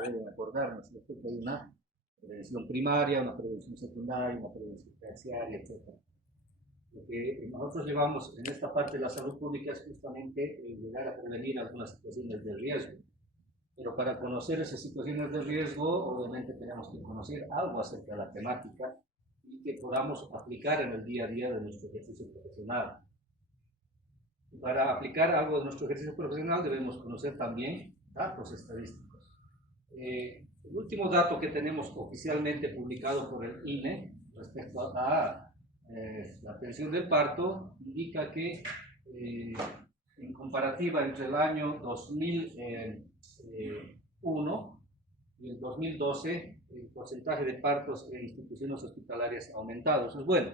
deben acordar, ¿no es cierto? Que hay una prevención primaria, una prevención secundaria, una prevención terciaria, etc. Lo que nosotros llevamos en esta parte de la salud pública es justamente llegar a prevenir algunas situaciones de riesgo. Pero para conocer esas situaciones de riesgo, obviamente tenemos que conocer algo acerca de la temática y que podamos aplicar en el día a día de nuestro ejercicio profesional. Para aplicar algo de nuestro ejercicio profesional debemos conocer también datos estadísticos. El último dato que tenemos oficialmente publicado por el INE respecto a la atención del parto indica que en comparativa entre el año 2001 y el 2012, el porcentaje de partos en instituciones hospitalarias ha aumentado. Eso es bueno.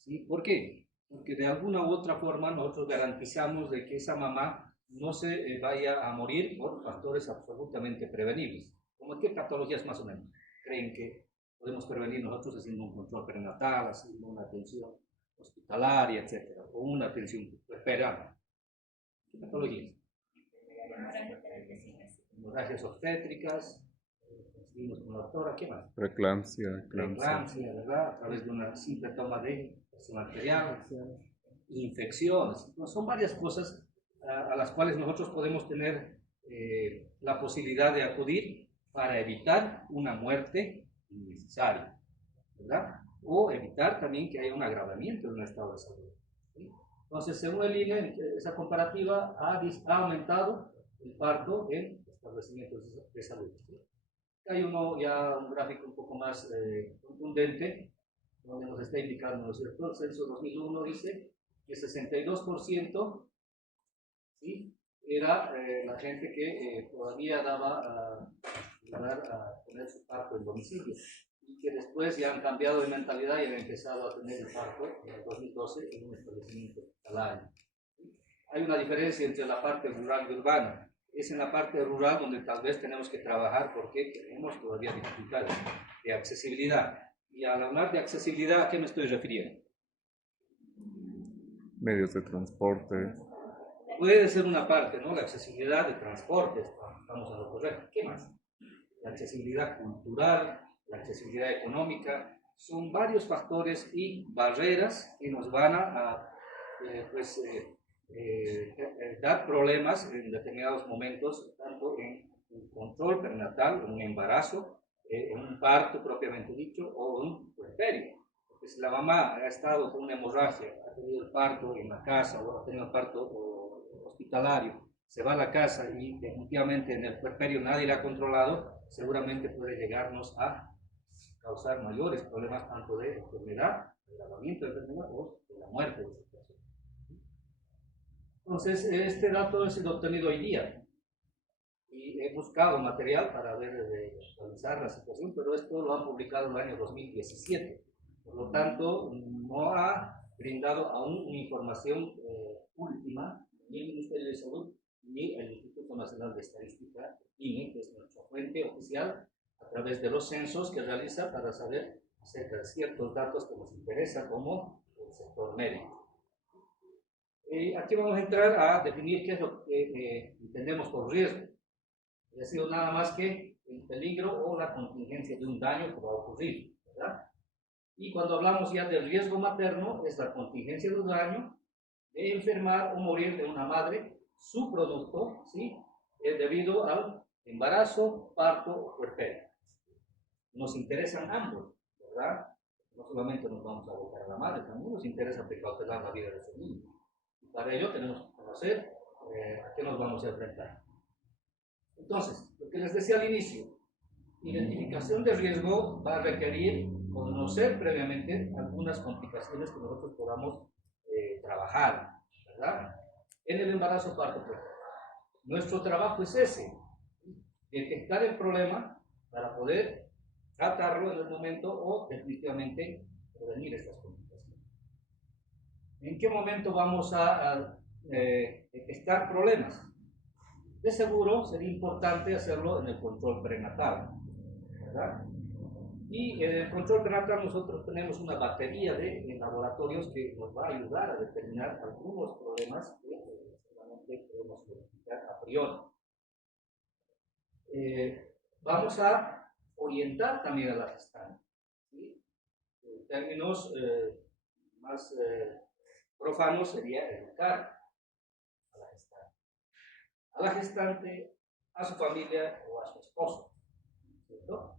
¿Sí? ¿Por qué? Porque de alguna u otra forma nosotros garantizamos de que esa mamá no se vaya a morir por factores absolutamente prevenibles. ¿Cómo qué patologías más o menos creen que podemos prevenir nosotros haciendo un control prenatal, haciendo una atención hospitalaria, etcétera, o una atención puerperal? ¿Qué patologías? Hemorragias obstétricas, seguimos con la doctora, ¿qué más? Preeclampsia, Preeclampsia, ¿verdad? A través de una simple toma de presión arterial, infecciones. Entonces, son varias cosas a las cuales nosotros podemos tener la posibilidad de acudir para evitar una muerte innecesaria, ¿verdad? O evitar también que haya un agravamiento de un estado de salud. ¿Sí? Entonces, según el INE, esa comparativa ha aumentado el parto en establecimientos de salud. ¿Sí? Hay un gráfico un poco más contundente, donde nos está indicando, ¿no es cierto? El censo 2001 dice que 62%, ¿sí?, era la gente que todavía daba lugar a tener su parto en domicilio, y que después ya han cambiado de mentalidad y han empezado a tener el parto en el 2012 en un establecimiento hospitalario. ¿Sí? Hay una diferencia entre la parte rural y urbana. Es en la parte rural donde tal vez tenemos que trabajar porque tenemos todavía dificultades de accesibilidad. Y al hablar de accesibilidad, ¿a qué me estoy refiriendo? medios de transporte, Puede ser una parte, ¿no? La accesibilidad de transporte, estamos en lo correcto. ¿Qué más? La accesibilidad cultural, la accesibilidad económica, son varios factores y barreras que nos van a dar problemas en determinados momentos, tanto en un control prenatal, en un embarazo, en un parto propiamente dicho, o un puerperio. Porque si la mamá ha estado con una hemorragia, ha tenido el parto en la casa o ha tenido el parto hospitalario, se va a la casa y definitivamente en el puerperio nadie la ha controlado, seguramente puede llegarnos a causar mayores problemas tanto de enfermedad, de agravamiento de enfermedad o de la muerte de esa persona. Entonces, este dato es el obtenido hoy día y he buscado material para ver, actualizar la situación, pero esto lo han publicado en el año 2017. Por lo tanto, no ha brindado aún una información última ni el Ministerio de Salud ni el Instituto Nacional de Estadística, INE, que es nuestra fuente oficial, a través de los censos que realiza para saber acerca de ciertos datos que nos interesan como el sector médico. Aquí vamos a entrar a definir qué es lo que entendemos por riesgo. Ha sido nada más que el peligro o la contingencia de un daño que va a ocurrir, ¿verdad? Y cuando hablamos ya del riesgo materno, es la contingencia de un daño de enfermar o morir de una madre, su producto, ¿sí?, debido al embarazo, parto o puerperio. Nos interesan ambos, ¿verdad? No solamente nos vamos a abocar a la madre, también nos interesa precautelar la vida de ese niño. Y para ello tenemos que conocer a qué nos vamos a enfrentar. Entonces, lo que les decía al inicio, identificación de riesgo va a requerir conocer previamente algunas complicaciones que nosotros podamos trabajar, ¿verdad? En el embarazo parto. Nuestro trabajo es ese, detectar el problema para poder tratarlo en el momento o definitivamente prevenir estas complicaciones. ¿En qué momento vamos a detectar problemas? De seguro sería importante hacerlo en el control prenatal, ¿verdad? Y en el control prenatal nosotros tenemos una batería de laboratorios que nos va a ayudar a determinar algunos problemas que solamente podemos identificar a priori. vamos a orientar también a la gestante, ¿sí? En términos más profanos sería educar a la gestante, a su familia o a su esposo, ¿cierto?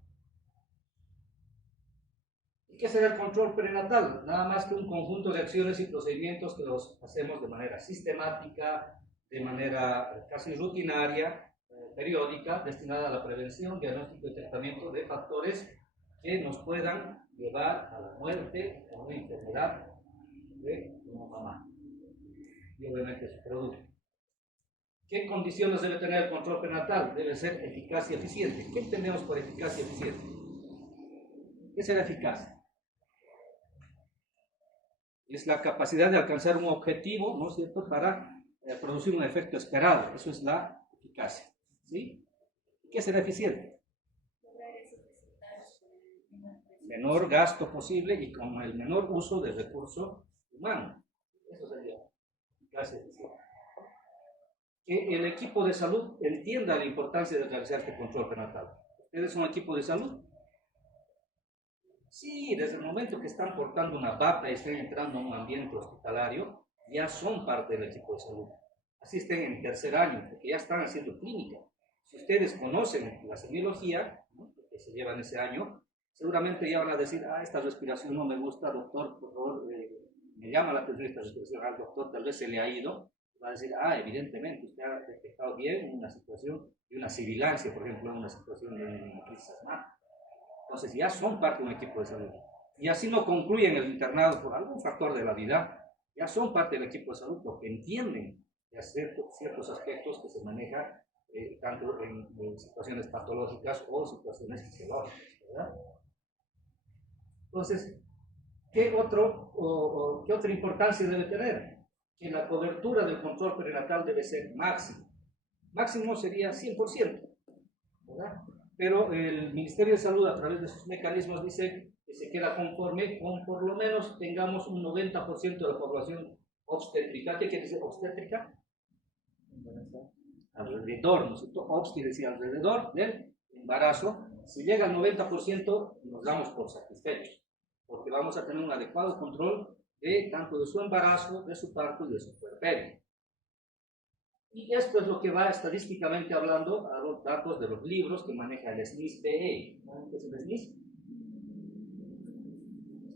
¿Y qué será el control prenatal? Nada más que un conjunto de acciones y procedimientos que los hacemos de manera sistemática, de manera casi rutinaria, periódica, destinada a la prevención, diagnóstico y tratamiento de factores que nos puedan llevar a la muerte o a una enfermedad de una mamá y obviamente su producto. ¿Qué condiciones debe tener el control prenatal? Debe ser eficaz y eficiente. ¿Qué entendemos por eficaz y eficiente? ¿Qué será eficaz? Es la capacidad de alcanzar un objetivo, ¿no es cierto?, para producir un efecto esperado. Eso es la eficacia, ¿sí? ¿Qué será eficiente? Menor gasto posible y con el menor uso del recurso humano. Eso sería eficacia y eficiente. Que el equipo de salud entienda la importancia de realizar este control prenatal. ¿Ustedes son un equipo de salud? Sí, desde el momento que están portando una bata y están entrando a un ambiente hospitalario, ya son parte del equipo de salud. Así estén en tercer año, porque ya están haciendo clínica. Si ustedes conocen la semiología, ¿no?, que se lleva en ese año, seguramente ya van a decir, esta respiración no me gusta, doctor, por favor, me llama la atención esta respiración, al doctor tal vez se le ha ido, va a decir, evidentemente, usted ha detectado bien una situación de una sibilancia, por ejemplo, una situación de una crisis asmática. Entonces ya son parte de un equipo de salud. Y así no concluyen el internado por algún factor de la vida, ya son parte del equipo de salud porque entienden ciertos aspectos que se manejan tanto en situaciones patológicas o situaciones fisiológicas, ¿verdad? Entonces, ¿qué otra importancia debe tener? Que la cobertura del control prenatal debe ser máxima. Máximo sería 100%, ¿verdad? Pero el Ministerio de Salud, a través de sus mecanismos, dice que se queda conforme con por lo menos tengamos un 90% de la población obstétrica. ¿Qué quiere decir obstétrica? Alrededor, ¿no es cierto? Obst quiere decir alrededor del embarazo. Si llega al 90%, nos damos por satisfechos, porque vamos a tener un adecuado control tanto de su embarazo, de su parto y de su puerperio. Y esto es lo que va estadísticamente hablando a los datos de los libros que maneja el SNIS-BE. ¿Qué es el SNIS?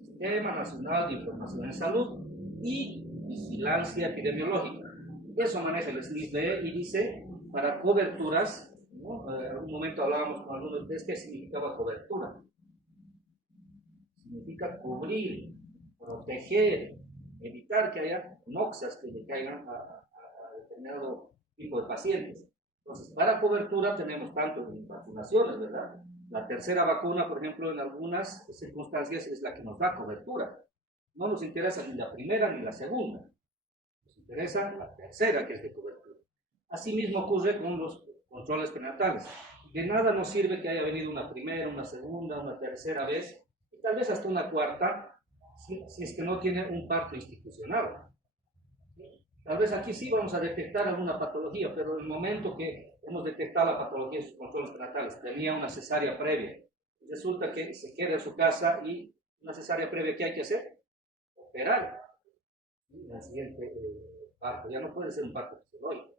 Sistema Nacional de Información en Salud y Vigilancia Epidemiológica. Eso maneja el SNIS-BE y dice, para coberturas, ¿no? En un momento hablábamos con algunos de ustedes qué significaba cobertura. Significa cubrir, proteger, evitar que haya noxas que le caigan a determinado tipo de pacientes. Entonces, para cobertura tenemos tanto en vacunaciones, ¿verdad? La tercera vacuna, por ejemplo, en algunas circunstancias es la que nos da cobertura. No nos interesa ni la primera ni la segunda. Nos interesa la tercera, que es de cobertura. Asimismo ocurre con los controles prenatales. De nada nos sirve que haya venido una primera, una segunda, una tercera vez, y tal vez hasta una cuarta, si es que no tiene un parto institucional. Tal vez aquí sí vamos a detectar alguna patología, pero en el momento que hemos detectado la patología de sus controles prenatales, tenía una cesárea previa, resulta que se queda en su casa y una cesárea previa, ¿qué hay que hacer? Operar. En el siguiente parto, ya no puede ser un parto fisiológico.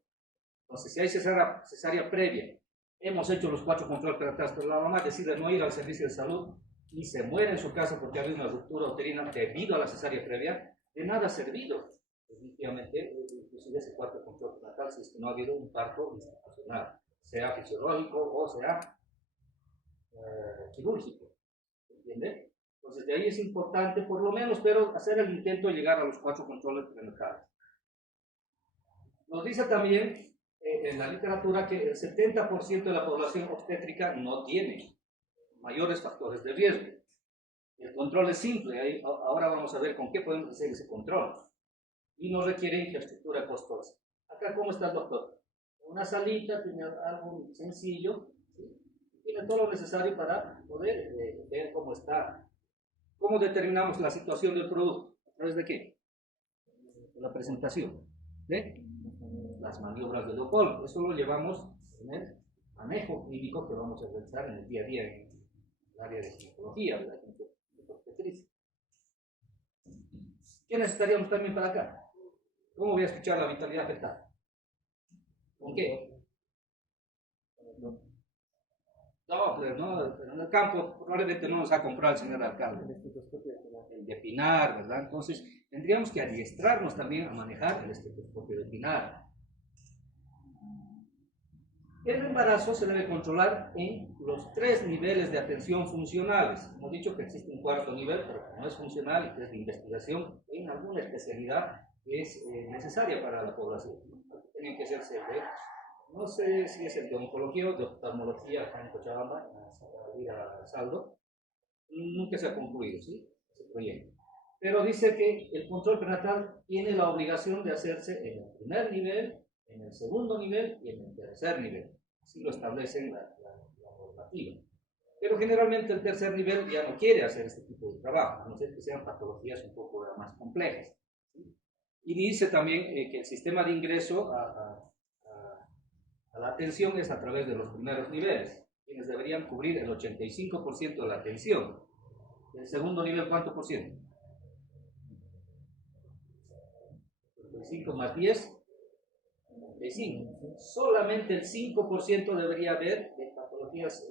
Entonces, si hay cesárea previa, hemos hecho los 4 controles prenatales, pero la mamá decide no ir al servicio de salud y se muere en su casa porque ha habido una ruptura uterina debido a la cesárea previa, de nada ha servido. Definitivamente, inclusive ese cuarto control prenatal, si es que no ha habido un parto institucional, sea fisiológico o sea quirúrgico, ¿entiende? Entonces, de ahí es importante, por lo menos, pero hacer el intento de llegar a los 4 controles prenatales. Nos dice también en la literatura que el 70% de la población obstétrica no tiene mayores factores de riesgo. El control es simple, ahora vamos a ver con qué podemos hacer ese control. Y no requiere infraestructura costosa. Acá, ¿cómo está el doctor? Una salita, tiene algo sencillo, ¿sí? Tiene todo lo necesario para poder ver cómo está. ¿Cómo determinamos la situación del producto? ¿A través de qué? De la presentación de las maniobras de Leopold. Eso lo llevamos en el manejo clínico que vamos a realizar en el día a día en el área de ginecología, de la obstetricia. ¿Qué necesitaríamos también para acá? ¿Cómo voy a escuchar la vitalidad fetal? ¿Con qué? Doppler, ¿no? En el campo probablemente no nos ha comprado el señor alcalde. El de Pinar, ¿verdad? Entonces, tendríamos que adiestrarnos también a manejar el estetoscopio de Pinar. El embarazo se debe controlar en los 3 niveles de atención funcionales. Hemos dicho que existe un 4º nivel, pero que no es funcional y que es de investigación en alguna especialidad que es necesaria para la población. Tienen que hacerse de, no sé si es el de oncología o de oftalmología acá en Cochabamba, en la Saldo. Nunca se ha concluido, ¿sí? Ese proyecto. Pero dice que el control prenatal tiene la obligación de hacerse en el 1er nivel, en el 2º nivel y en el 3er nivel. Así lo establecen la normativa. Pero generalmente el 3er nivel ya no quiere hacer este tipo de trabajo, a no ser que sean patologías un poco más complejas. ¿Sí? Y dice también que el sistema de ingreso a la atención es a través de los primeros niveles, quienes deberían cubrir el 85% de la atención. El 2º nivel, ¿cuánto por ciento? 5 más 10, 95. Solamente el 5% debería haber de patologías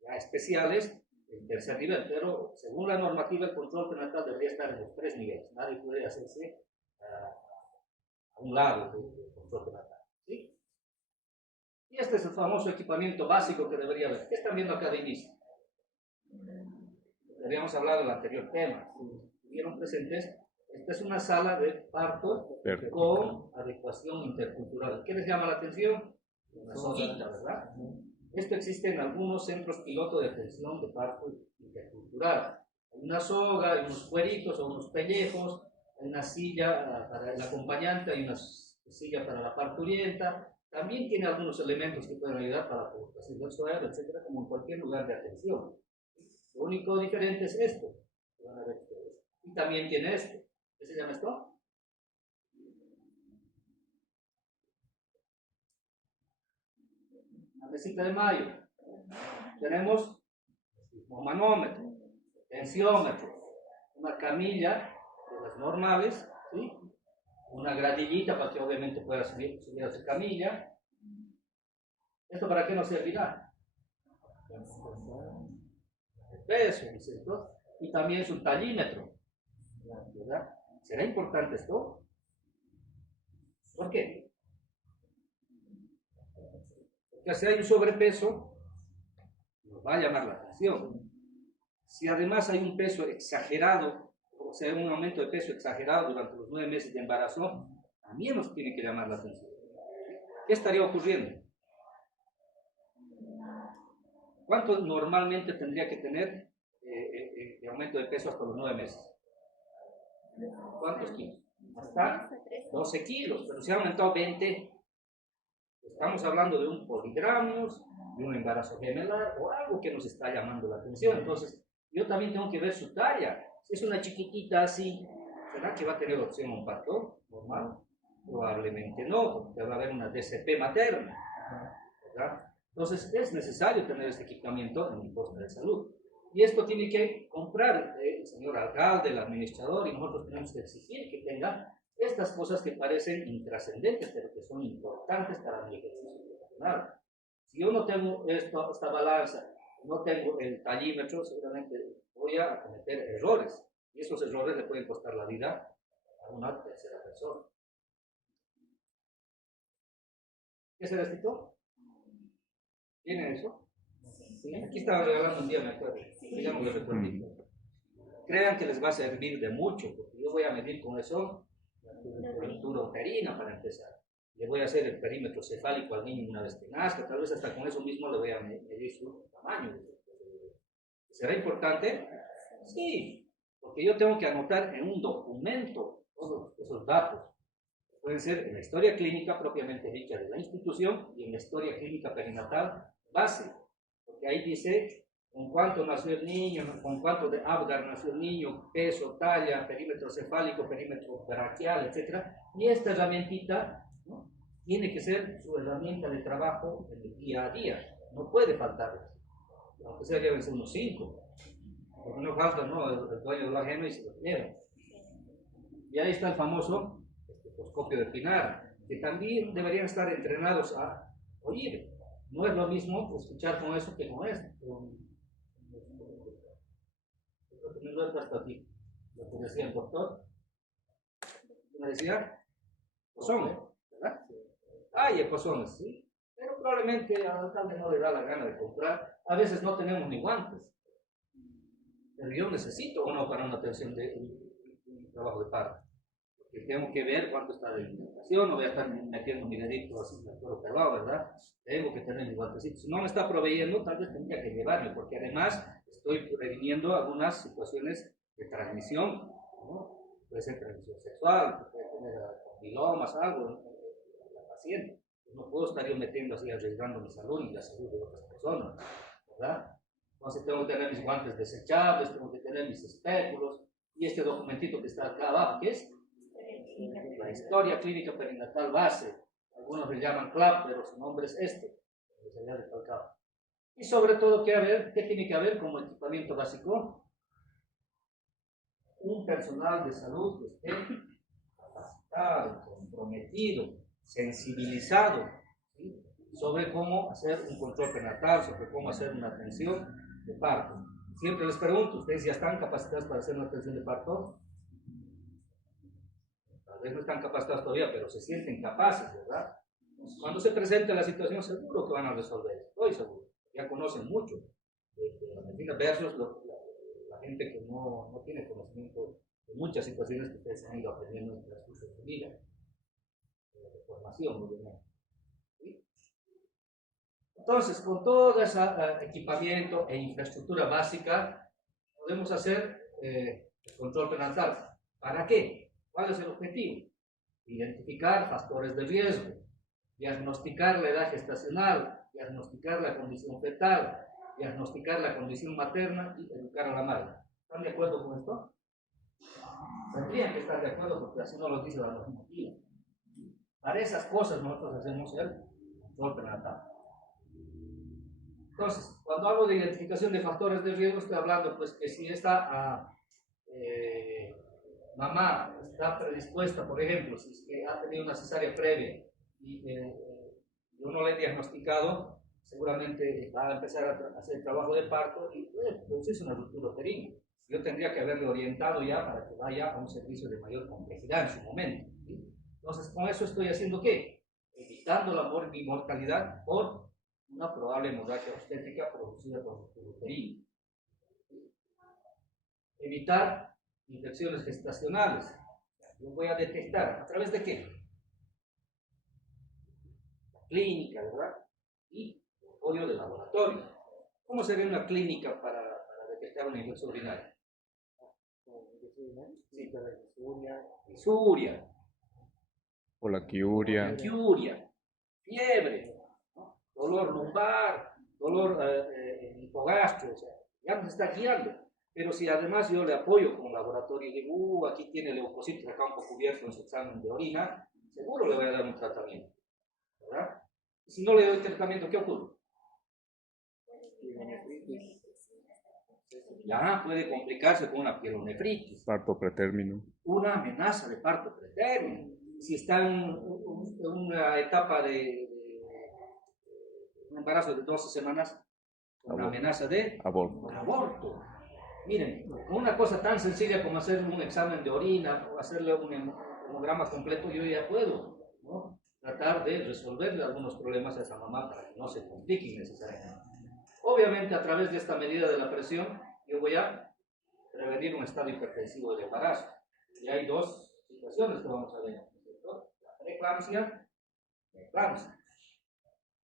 ya especiales en 3er nivel, pero según la normativa el control prenatal debería estar en los 3 niveles. Nadie puede hacerse a un lado del control prenatal. ¿Sí? Y este es el famoso equipamiento básico que debería haber. ¿Qué están viendo acá de inicio? Habíamos hablado del anterior tema. Si estuvieron presentes, esta es una sala de parto con adecuación intercultural. ¿Qué les llama la atención? Una soguita, ¿verdad? Esto existe en algunos centros piloto de atención de parto intercultural. Hay una soga, hay unos cueritos o unos pellejos, hay una silla para el acompañante, hay una silla para la parturienta. También tiene algunos elementos que pueden ayudar para la colocación del suero, etcétera, como en cualquier lugar de atención. Lo único diferente es esto. Van a ver ustedes. Y también tiene esto. ¿Qué se llama esto? Una mesita de mayo. Tenemos un manómetro, tensiómetro, una camilla de las normales, ¿sí? Una gradillita para que obviamente pueda subir a su camilla. ¿Esto para qué nos servirá? El peso, ¿cierto? Y también es un tallímetro, ¿verdad? ¿Será importante esto? ¿Por qué? Porque si hay un sobrepeso, nos va a llamar la atención. Si además hay un peso exagerado, o sea, un aumento de peso exagerado durante los 9 meses de embarazo, también nos tiene que llamar la atención. ¿Qué estaría ocurriendo? ¿Cuánto normalmente tendría que tener de aumento de peso hasta los 9 meses? ¿Cuántos kilos? Hasta 12 kilos, pero si ha aumentado 20, estamos hablando de un poligramos, de un embarazo gemelar o algo que nos está llamando la atención. Entonces, yo también tengo que ver su talla. Si es una chiquitita así, ¿será que va a tener opción a un parto normal? Probablemente no, porque va a haber una DCP materna, ¿verdad? Entonces, es necesario tener este equipamiento en un poste de salud. Y esto tiene que comprar el señor alcalde, el administrador, y nosotros tenemos que exigir que tenga estas cosas que parecen intrascendentes, pero que son importantes para mi ejercicio profesional. Si yo no tengo esta balanza, no tengo el tallímetro, seguramente voy a cometer errores. Y esos errores le pueden costar la vida a una tercera persona. ¿Qué se les quitó? ¿Tiene eso? Sí. Aquí estaba regalando un día, me acuerdo. Digamos, lo recuerdo. Crean que les va a servir de mucho, porque yo voy a medir con eso la cobertura uterina para empezar. Le voy a hacer el perímetro cefálico al niño una vez que nazca, tal vez hasta con eso mismo le voy a medir su tamaño. ¿Será importante? Sí, porque yo tengo que anotar en un documento todos esos datos. Pueden ser en la historia clínica propiamente dicha de la institución y en la historia clínica perinatal base, porque ahí dice con cuánto nació el niño, con cuánto de Apgar nació el niño, peso, talla, perímetro cefálico, perímetro braquial, etc. Y esta herramientita, ¿no?, tiene que ser su herramienta de trabajo en el día a día, no puede faltar, aunque sea llévense unos 5, porque no falta, ¿no? El dueño de lo ajeno y se lo lleva. Y ahí está el famoso estetoscopio de Pinar, que también deberían estar entrenados a oír. No es lo mismo escuchar con eso que con esto. Hasta aquí, lo que decía el doctor. ¿Me decía? Pozón, ¿verdad? Hay pozones, sí. Pero probablemente al alcalde no le da la gana de comprar. A veces no tenemos ni guantes. Pero yo necesito uno para una atención de un trabajo de parto. Porque tengo que ver cuánto está de iluminación, no voy a estar metiendo mi dedito así en el cuero pelado, ¿verdad? Tengo que tener mis guantecitos. Si no me está proveyendo, tal vez tendría que llevarme, porque además estoy previniendo algunas situaciones de transmisión, ¿no? Puede ser transmisión sexual, puede tener pilomas, algo, la paciente. No puedo estar yo metiendo así, arriesgando mi salud y la salud de otras personas, ¿verdad? Entonces tengo que tener mis guantes desechables, tengo que tener mis espéculos, y este documentito que está acá abajo, ¿qué es? La historia clínica perinatal base. Algunos le llaman CLAP, pero su nombre es este, que se había recalcado. Y sobre todo, ¿qué tiene que haber como equipamiento básico? Un personal de salud que esté capacitado, comprometido, sensibilizado, ¿sí? Sobre cómo hacer un control prenatal, sobre cómo hacer una atención de parto. Siempre les pregunto, ¿ustedes ya están capacitados para hacer una atención de parto? Tal vez no están capacitados todavía, pero se sienten capaces, ¿verdad? Entonces, cuando se presente la situación, seguro que van a resolver, estoy seguro. Ya conocen mucho de la medicina versus la gente que no tiene conocimiento de muchas situaciones que ustedes han ido aprendiendo en el transcurso de su vida, de formación, obviamente. ¿Sí? Entonces, con todo ese equipamiento e infraestructura básica, podemos hacer el control prenatal. ¿Para qué? ¿Cuál es el objetivo? Identificar factores de riesgo, diagnosticar la edad gestacional, diagnosticar la condición fetal, diagnosticar la condición materna y educar a la madre. ¿Están de acuerdo con esto? Tendrían que estar de acuerdo porque así no lo dice la normativa. Para esas cosas nosotros hacemos el control prenatal. Entonces, cuando hablo de identificación de factores de riesgo, estoy hablando pues que si esta mamá está predispuesta, por ejemplo, si es que ha tenido una cesárea previa y yo no le he diagnosticado, seguramente va a empezar a hacer el trabajo de parto y producirse una ruptura uterina. Yo tendría que haberle orientado ya para que vaya a un servicio de mayor complejidad en su momento, ¿sí? Entonces, con eso estoy haciendo ¿qué? Evitando la mortalidad por una probable hemorragia obstétrica producida por ruptura uterina. ¿Sí? Evitar infecciones gestacionales. Yo voy a detectar, ¿a través de qué? La clínica, ¿verdad? Y el código de laboratorio. ¿Cómo sería una clínica para detectar una infección urinaria? Sí. Disuria. O la quiuria. Fiebre, ¿no? Dolor lumbar, dolor hipogastrio, o sea, ya nos está guiando. Pero si además yo le apoyo con un laboratorio y digo, aquí tiene leucocitos a campo cubierto en su examen de orina, seguro le voy a dar un tratamiento, ¿verdad? Y si no le doy tratamiento, ¿qué ocurre? Ya puede complicarse con una pielonefritis. Parto pretérmino. Una amenaza de parto pretérmino. Si está en una etapa de un embarazo de 12 semanas, una amenaza de aborto. Miren, con una cosa tan sencilla como hacer un examen de orina o hacerle un hemograma completo, yo ya puedo, ¿no? Tratar de resolverle algunos problemas a esa mamá para que no se compliquen necesariamente. Obviamente, a través de esta medida de la presión, yo voy a prevenir un estado hipertensivo del embarazo. Y hay dos situaciones que vamos a ver, ¿no? La preeclampsia y la eclampsia.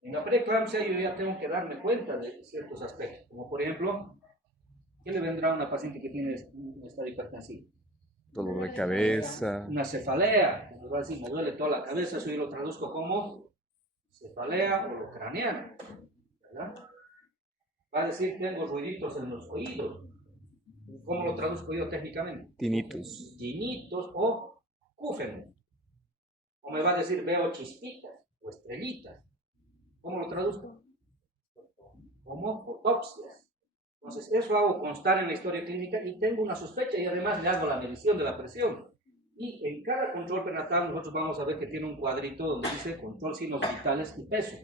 En la preeclampsia yo ya tengo que darme cuenta de ciertos aspectos, como por ejemplo, ¿qué le vendrá a una paciente que tiene un estado hipertensivo? Dolor de cabeza. Una cefalea, nos va a decir, me duele toda la cabeza, eso yo lo traduzco como cefalea o lo craneano, ¿verdad? Va a decir, tengo ruiditos en los oídos. ¿Cómo lo traduzco yo técnicamente? Tinnitus. Tinnitus o acúfenos. O me va a decir, veo chispitas. o estrellitas. ¿Cómo lo traduzco? Como fotopsias. Entonces, eso hago constar en la historia clínica y tengo una sospecha y además le hago la medición de la presión. Y en cada control prenatal nosotros vamos a ver que tiene un cuadrito donde dice control signos vitales y peso.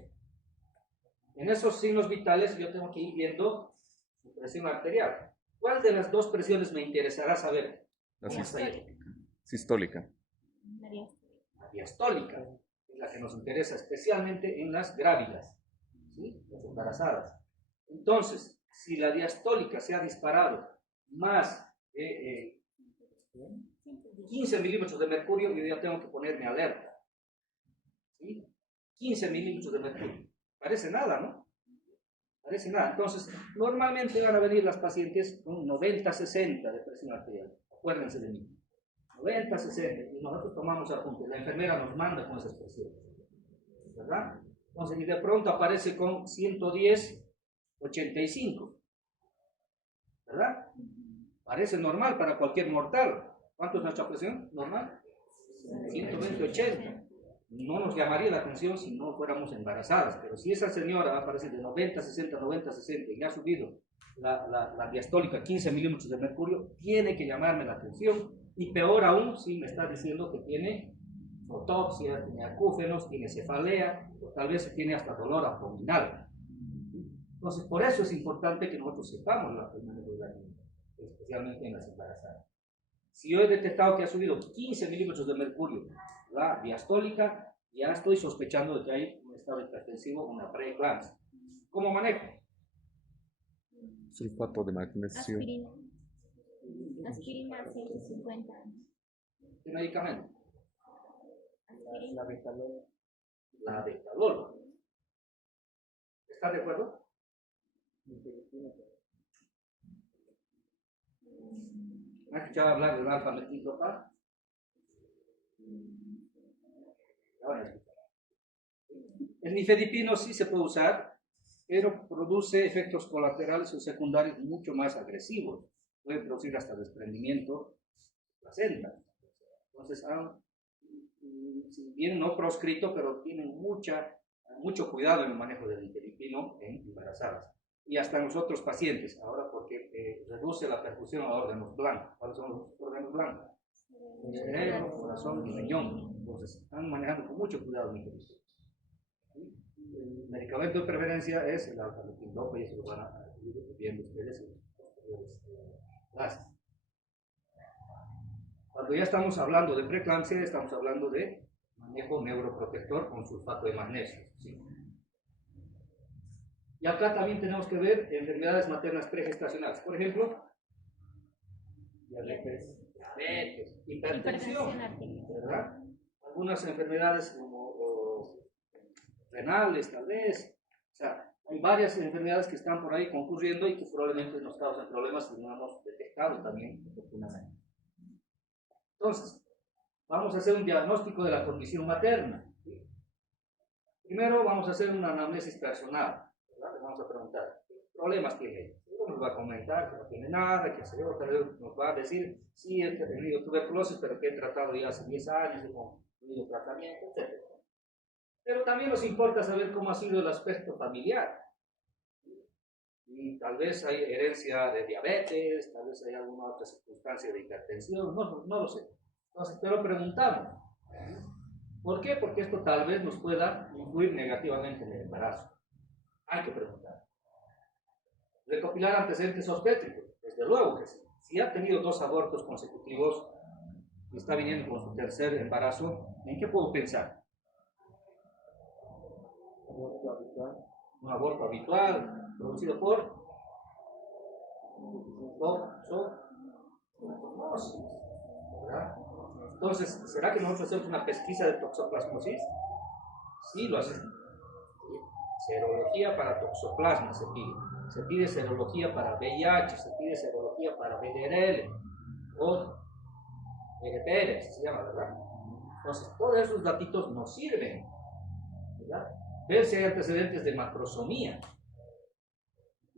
En esos signos vitales yo tengo que ir viendo su presión arterial. ¿Cuál de las dos presiones me interesará saber? La ¿Cómo está ahí? sistólica. La diastólica es la que nos interesa especialmente en las grávidas, ¿sí? Las embarazadas. Entonces, si la diastólica se ha disparado más de 15 milímetros de mercurio, yo ya tengo que ponerme alerta. ¿Sí? 15 milímetros de mercurio. Parece nada, ¿no? Parece nada. Entonces, normalmente van a venir las pacientes con 90-60 de presión arterial. Acuérdense de mí. 90-60. Y nosotros tomamos apuntes. La enfermera nos manda con esas presiones. ¿Verdad? Entonces, y de pronto aparece con 110-85. ¿Verdad? Parece normal para cualquier mortal. ¿Cuánto es nuestra presión normal? 120-80. No nos llamaría la atención si no fuéramos embarazadas, pero si esa señora aparece de 90-60, 90-60 y le ha subido la diastólica 15 milímetros de mercurio, tiene que llamarme la atención, y peor aún si me está diciendo que tiene fotopsia, tiene acúfenos, tiene cefalea, o tal vez tiene hasta dolor abdominal. Entonces, por eso es importante que nosotros sepamos la manejo de la niña, especialmente en las embarazadas. Si yo he detectado que ha subido 15 milímetros de mercurio la diastólica, ya estoy sospechando de que hay un estado hipertensivo, una preeclampsia. ¿Cómo manejo? Sulfato de magnesio. Aspirina. Aspirina 150. ¿Qué medicamento? Aspirina. La Betalol. ¿Está de acuerdo? ¿Me has escuchado hablar del alfa-metildopa? El nifedipino sí se puede usar, pero produce efectos colaterales o secundarios mucho más agresivos. Puede producir hasta desprendimiento de placenta. Entonces, si bien no proscrito, pero tienen mucho cuidado en el manejo del nifedipino en embarazadas. Y hasta en los otros pacientes, ahora porque reduce la perfusión a órganos blancos. ¿Cuáles son los órganos blancos? Cerebro, corazón y riñón. Entonces, están manejando con mucho cuidado el nifedipino. El medicamento de preferencia es el alfa-metildopa, y eso lo van a ir viendo ustedes en las posteriores clases. Cuando ya estamos hablando de preeclampsia, estamos hablando de manejo neuroprotector con sulfato de magnesio. ¿Sí? Y acá también tenemos que ver enfermedades maternas pregestacionales. Por ejemplo, diabetes, hipertensión, ¿verdad? Algunas enfermedades como renales, tal vez. O sea, hay varias enfermedades que están por ahí concurriendo y que probablemente nos causan problemas si no hemos detectado también oportunamente. Entonces, vamos a hacer un diagnóstico de la condición materna. ¿Sí? Primero vamos a hacer una anamnesis personal. ¿Verdad? Le vamos a preguntar, ¿qué problemas tiene ella? Uno nos va a comentar que no tiene nada, que se tal vez nos va a decir, sí, he tenido tuberculosis, pero que he tratado ya hace 10 años, he concluido tratamiento, etc. Pero también nos importa saber cómo ha sido el aspecto familiar. Y tal vez hay herencia de diabetes, tal vez hay alguna otra circunstancia de hipertensión, no lo sé. Entonces, te lo preguntamos. ¿Por qué? Porque esto tal vez nos pueda influir negativamente en el embarazo. Hay que preguntar. Recopilar antecedentes obstétricos, desde luego que sí. Si ha tenido 2 abortos consecutivos y está viniendo con su tercer embarazo, ¿en qué puedo pensar? Un aborto habitual, producido por toxoplasmosis, ¿verdad? Entonces, ¿será que nosotros hacemos una pesquisa de toxoplasmosis? Sí, lo hacemos. Serología para toxoplasma se pide. Se pide serología para VIH, se pide serología para VDRL o VGPR, se llama, ¿verdad? Entonces, todos esos datitos nos sirven, ¿verdad? Ver si hay antecedentes de macrosomía.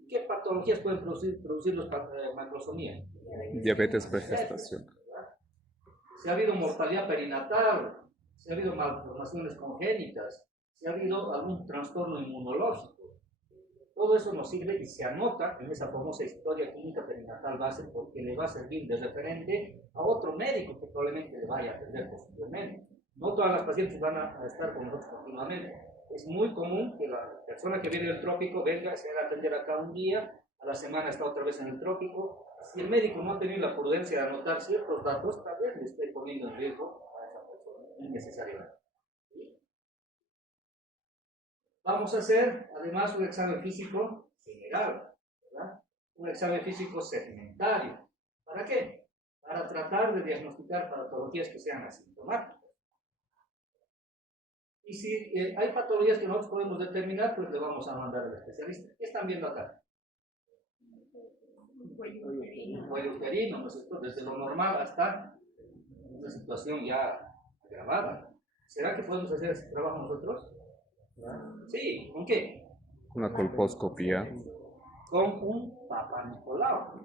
¿Qué patologías pueden producir los macrosomía? Diabetes pregestación. Si ha habido mortalidad perinatal, si ha habido malformaciones congénitas, si ha habido algún trastorno inmunológico. Todo eso nos sirve y se anota en esa famosa historia clínica perinatal base porque le va a servir de referente a otro médico que probablemente le vaya a atender posteriormente. No todas las pacientes van a estar con nosotros continuamente. Es muy común que la persona que viene del trópico venga, se haga atender acá un día, a la semana está otra vez en el trópico. Si el médico no ha tenido la prudencia de anotar ciertos datos, tal vez le esté poniendo en riesgo a esa persona innecesariamente. Vamos a hacer además un examen físico general, ¿verdad? Un examen físico segmentario. ¿Para qué? Para tratar de diagnosticar patologías que sean asintomáticas. Y si hay patologías que nosotros podemos determinar, pues le vamos a mandar al especialista. ¿Qué están viendo acá? Un cuello uterino, ¿no es cierto? Desde lo normal hasta una situación ya agravada. ¿Será que podemos hacer ese trabajo nosotros? Sí, ¿con qué? Una colposcopía. Con un Papa Nicolau.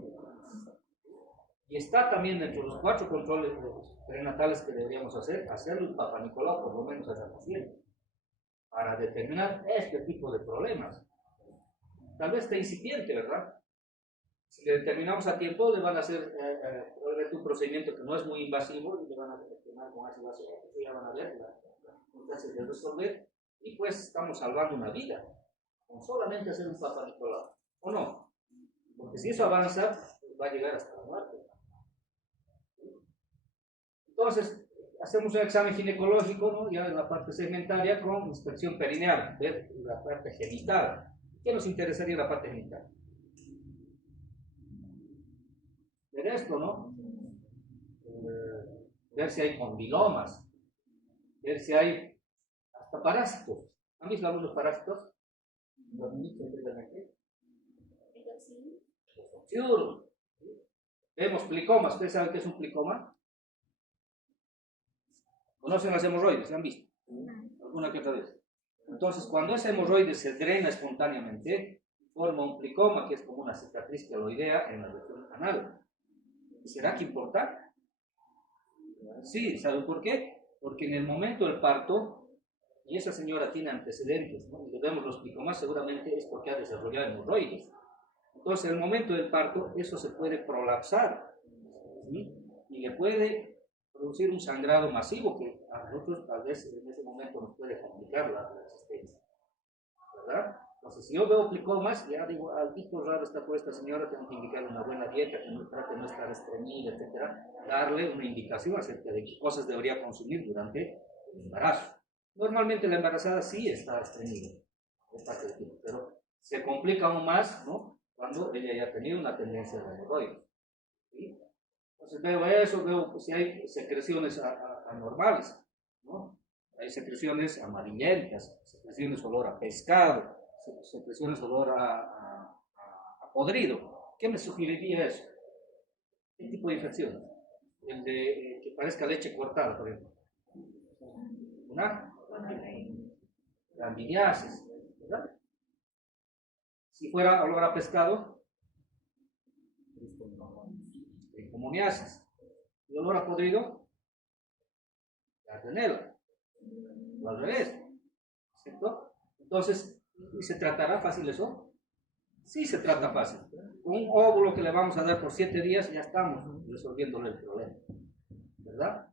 Y está también dentro de los 4 controles prenatales que deberíamos hacerle un Papa Nicolau por lo menos a esa paciente, para determinar este tipo de problemas. Tal vez esté incipiente, ¿verdad? Si le determinamos a tiempo, le van a hacer probablemente un procedimiento que no es muy invasivo y le van a determinar con ácido acético, ya van a ver las circunstancias de resolver. Y pues estamos salvando una vida, con solamente hacer un Papa Nicolau, ¿o no? Porque si eso avanza, pues va a llegar hasta la muerte. Entonces, hacemos un examen ginecológico, ¿no? Ya en la parte segmentaria, con inspección perineal, ver la parte genital. ¿Qué nos interesaría en la parte genital? Ver esto, ¿no? Ver si hay condilomas, ver si hay hasta parásitos. ¿Han visto algunos parásitos? Los niños, precisamente. Los vemos plicomas. ¿Ustedes saben qué es un plicoma? ¿Conocen las hemorroides? ¿Se han visto? ¿Alguna que otra vez? Entonces, cuando esa hemorroide se drena espontáneamente, forma un plicoma, que es como una cicatriz queloidea en la región anal. ¿Será que importa? Sí, ¿saben por qué? Porque en el momento del parto, y esa señora tiene antecedentes, ¿no? Y le vemos los plicomas, seguramente es porque ha desarrollado hemorroides. Entonces, en el momento del parto, eso se puede prolapsar, ¿sí? Y le puede producir un sangrado masivo que a nosotros tal vez en ese momento nos puede complicar la existencia, ¿verdad? Entonces, si yo veo plicomas, ya digo, algo raro está por esta señora, tengo que indicarle una buena dieta, que no trate de no estar estreñida, etcétera, darle una indicación acerca de qué cosas debería consumir durante el embarazo. Normalmente la embarazada sí está estreñida, pero se complica aún más, ¿no? Cuando ella ya ha tenido una tendencia de hemorroides, ¿sí? Entonces veo eso, veo si hay secreciones anormales, ¿no? Hay secreciones amarillentas, secreciones olor a pescado, secreciones olor a podrido. ¿Qué me sugeriría eso? ¿Qué tipo de infección? El de que parezca leche cortada, por ejemplo. ¿Una? Candidiasis, ¿verdad? Si fuera olor a pescado, tricomoniasis. Y olor a podrido, Gardnerella. O al revés, ¿cierto? Entonces, ¿y se tratará fácil eso? Sí se trata fácil. Con un óvulo que le vamos a dar por 7 días ya estamos resolviéndole el problema, ¿verdad?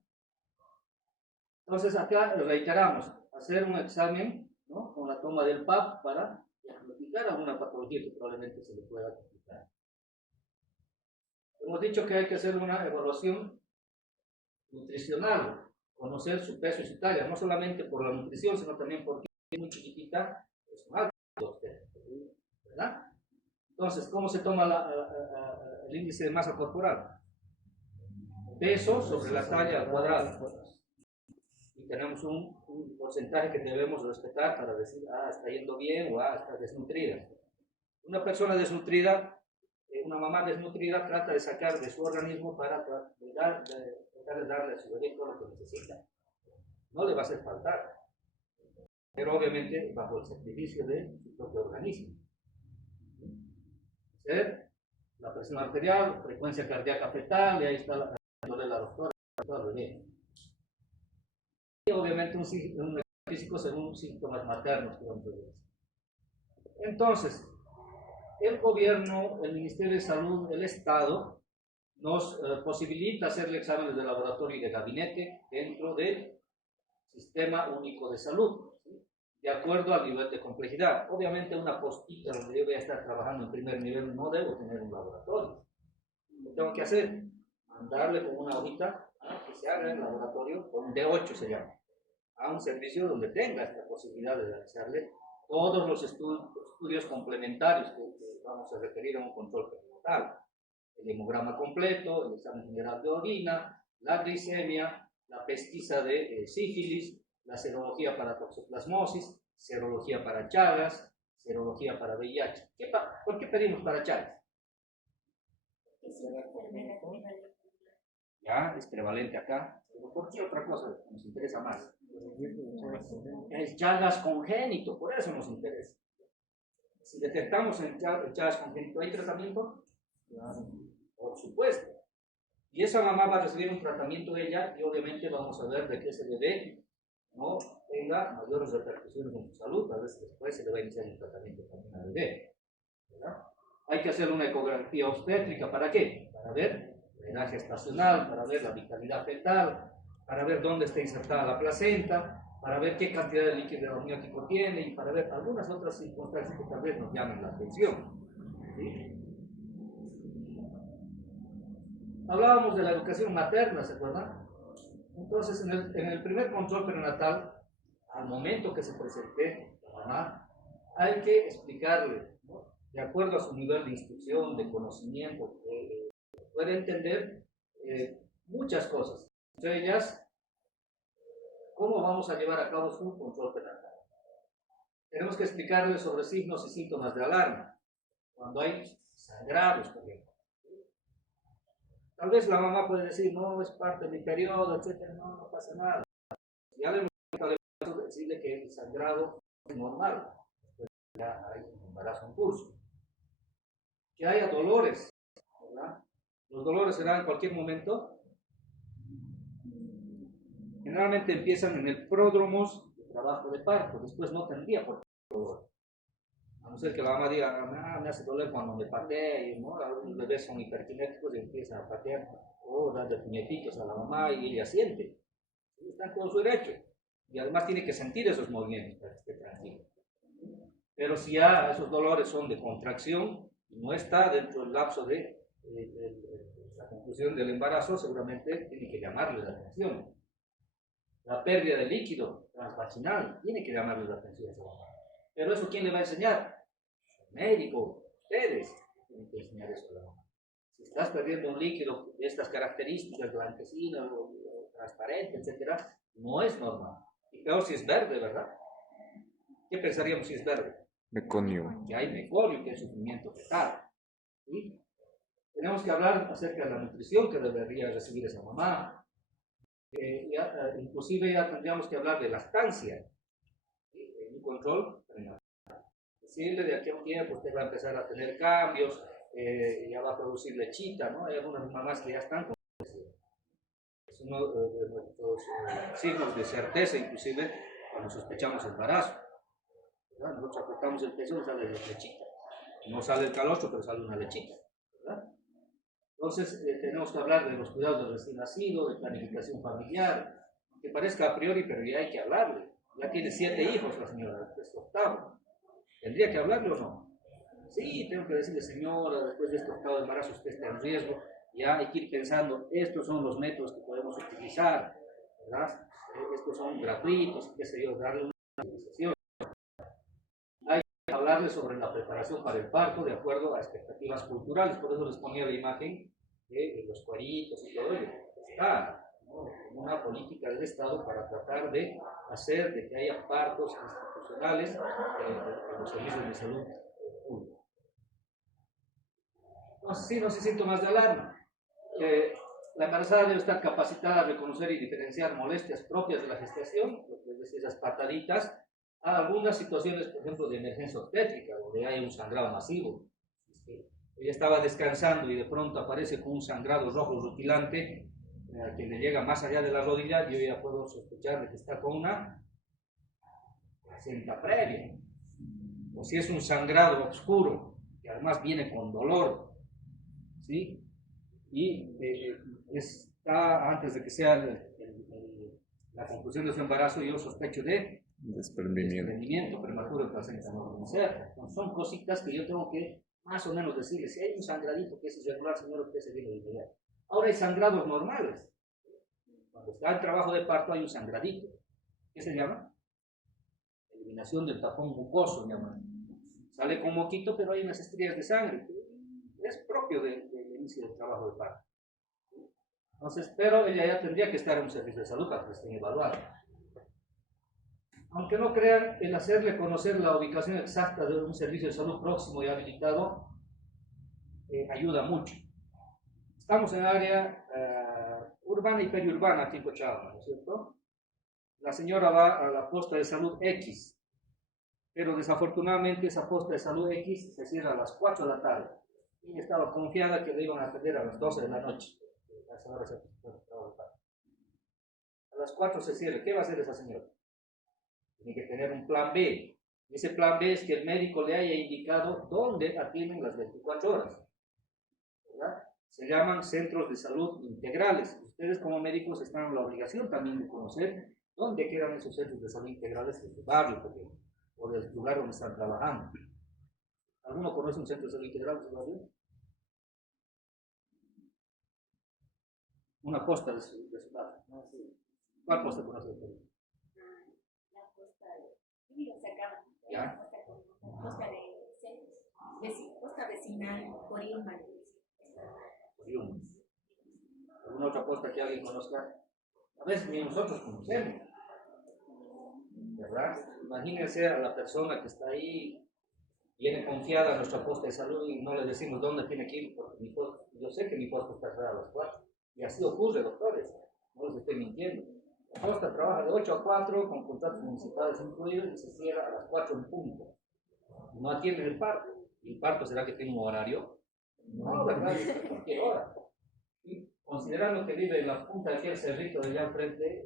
Entonces acá reiteramos, hacer un examen, ¿no? Con la toma del PAP para diagnosticar alguna patología que probablemente se le pueda complicar. Hemos dicho que hay que hacer una evaluación nutricional, conocer su peso y su talla, no solamente por la nutrición, sino también porque es muy chiquitita, es un alto, ¿verdad? Entonces, ¿cómo se toma el índice de masa corporal? Peso sobre la talla al cuadrado. Y tenemos un porcentaje que debemos respetar para decir, está yendo bien o está desnutrida. Una persona desnutrida, una mamá desnutrida trata de sacar de su organismo para tratar de darle a su bebé todo lo que necesita. No le va a hacer faltar, pero obviamente bajo el sacrificio de su propio organismo. La presión arterial, frecuencia cardíaca fetal, y ahí está la doctora, todo bien. Y obviamente un físicos según síntomas maternos. Entonces, el gobierno, el Ministerio de Salud, el Estado, nos posibilita hacerle exámenes de laboratorio y de gabinete dentro del Sistema Único de Salud, ¿sí? De acuerdo al nivel de complejidad. Obviamente una postita donde yo voy a estar trabajando en primer nivel no debo tener un laboratorio. ¿Qué tengo que hacer? Mandarle con una hojita que se haga en el laboratorio, con un D8 se llama, a un servicio donde tenga esta posibilidad de realizarle todos los estudios complementarios que vamos a requerir en un control perinatal. El hemograma completo, el examen general de orina, la glicemia, la pesquisa de sífilis, la serología para toxoplasmosis, serología para Chagas, serología para VIH. ¿Por qué pedimos para Chagas? Es una enfermedad prevalente. Ya, es prevalente acá. Pero ¿por qué otra cosa nos interesa más? El Chagas congénito, por eso nos interesa. Si detectamos el Chagas congénito, ¿hay tratamiento? Claro. Por supuesto. Y esa mamá va a recibir un tratamiento de ella y obviamente vamos a ver de que ese bebé no tenga mayores repercusiones en su salud. A veces después se le va a iniciar un tratamiento también al bebé, ¿verdad? Hay que hacer una ecografía obstétrica. ¿Para qué? Para ver la edad gestacional, para ver la vitalidad fetal, para ver dónde está insertada la placenta, para ver qué cantidad de líquido amniótico tiene y para ver algunas otras circunstancias que tal vez nos llamen la atención, ¿sí? Hablábamos de la educación materna, ¿se acuerdan? Entonces, en el primer control perinatal, al momento que se presente la mamá, hay que explicarle, ¿no? De acuerdo a su nivel de instrucción, de conocimiento, puede entender muchas cosas. Entre ellas, cómo vamos a llevar a cabo su control perinatal. Tenemos que explicarle sobre signos y síntomas de alarma, cuando hay sangrados, por ejemplo. Tal vez la mamá puede decir, no, es parte de mi periodo, etcétera, no pasa nada. Ya le hemos decirle que el sangrado es normal, ya hay un embarazo en curso. Que haya dolores, ¿verdad? Los dolores se dan en cualquier momento. Generalmente empiezan en el pródromo de trabajo de parto, después no tendría por qué dolor. A no ser que la mamá diga, me hace doler cuando me patea, ¿no? Algunos bebés son hiperkinéticos y empiezan a patear o darle puñetitos a la mamá y ella siente. Están con su derecho. Y además tiene que sentir esos movimientos para que esté tranquilo. Pero si ya esos dolores son de contracción y no está dentro del lapso de la conclusión del embarazo, seguramente tiene que llamarle la atención. La pérdida de líquido transvaginal tiene que llamarle la atención a esa mamá. Pero eso, ¿quién le va a enseñar? El médico, ustedes tienen que enseñar eso a la mamá. Si estás perdiendo un líquido de estas características, blanquecino, o transparente, etcétera, no es normal. Y peor si es verde, ¿verdad? ¿Qué pensaríamos si es verde? Meconio. Que hay meconio, que hay sufrimiento fetal. ¿Sí? Tenemos que hablar acerca de la nutrición que debería recibir esa mamá. Inclusive ya tendríamos que hablar de lactancia. En un control prenatal. Decirle de aquí a un tiempo usted va a empezar a tener cambios, ya va a producir lechita, ¿no? Hay algunas mamás que ya están con eso. Es uno de nuestros signos de certeza, inclusive cuando sospechamos embarazo, ¿verdad? Nosotros apretamos el pecho y sale la lechita. No sale el calostro, pero sale una lechita, ¿verdad? Entonces tenemos que hablar de los cuidados del recién nacido, de planificación familiar, que parezca a priori, pero ya hay que hablarle. Ya tiene 7 hijos la señora, es octavo. ¿Tendría que hablarle o no? Sí, tengo que decirle, señora, después de este octavo de embarazo usted está en riesgo. Ya hay que ir pensando, estos son los métodos que podemos utilizar, ¿verdad? Estos son gratuitos, qué sé yo, darle una organización. Hay que hablarle sobre la preparación para el parto de acuerdo a expectativas culturales. Por eso les ponía la imagen de los cuaritos y todo ello. Está, ¿no? Una política del Estado para tratar de hacer de que haya partos institucionales en los servicios de salud pública. Entonces, signos y síntomas de alarma. La embarazada debe estar capacitada a reconocer y diferenciar molestias propias de la gestación, es decir, esas pataditas, a algunas situaciones, por ejemplo, de emergencia obstétrica, donde hay un sangrado masivo. Ella estaba descansando y de pronto aparece con un sangrado rojo rutilante que le llega más allá de la rodilla, y yo ya puedo sospechar de que está con una presenta previa, o si es un sangrado oscuro, que además viene con dolor, ¿sí? Y está antes de que sea la conclusión de su embarazo, yo sospecho de desprendimiento prematuro de placenta no inserta. Son cositas que yo tengo que más o menos decirle. Si hay un sangradito que es irregular, señor, usted se viene de inmediato. Ahora hay sangrados normales. Cuando está en trabajo de parto hay un sangradito. ¿Qué se llama? Eliminación del tapón mucoso, llaman. Sale con moquito, pero hay unas estrías de sangre. Es propio del inicio del trabajo de parto. Entonces, pero ella ya tendría que estar en un servicio de salud para que estén evaluados. Aunque no crean, el hacerle conocer la ubicación exacta de un servicio de salud próximo y habilitado ayuda mucho. Estamos en el área urbana y periurbana aquí en Cochabamba, ¿no es cierto? La señora va a la posta de salud X, pero desafortunadamente esa posta de salud X se cierra a las 4 de la tarde. Y estaba confiada que le iban a atender a las 12 de la noche. A las 4 se cierra. ¿Qué va a hacer esa señora? Tiene que tener un plan B. Ese plan B es que el médico le haya indicado dónde atienden las 24 horas. ¿Verdad? Se llaman centros de salud integrales. Ustedes como médicos están en la obligación también de conocer dónde quedan esos centros de salud integrales en su barrio o del lugar donde están trabajando. ¿Alguno conoce un centro de salud integral en su barrio? Una posta de su barrio. ¿Cuál posta conoce usted? La costa de Sacaba. ¿Ya? Costa vecinal, Corium. ¿Alguna otra posta que alguien conozca? A veces ni nosotros conocemos, ¿verdad? Imagínense a la persona que está ahí, viene confiada a nuestra posta de salud y no le decimos dónde tiene que ir, porque yo sé que mi posta está cerrada a las 4. Y así ocurre, doctores, no les estoy mintiendo. La posta trabaja de 8 a 4 con contratos municipales incluidos y se cierra a las 4 en punto. No atienden el parto. ¿Y el parto será que tiene un horario? No, ¿verdad? Es a cualquier hora. Y considerando que vive en la punta de aquel cerrito de allá enfrente,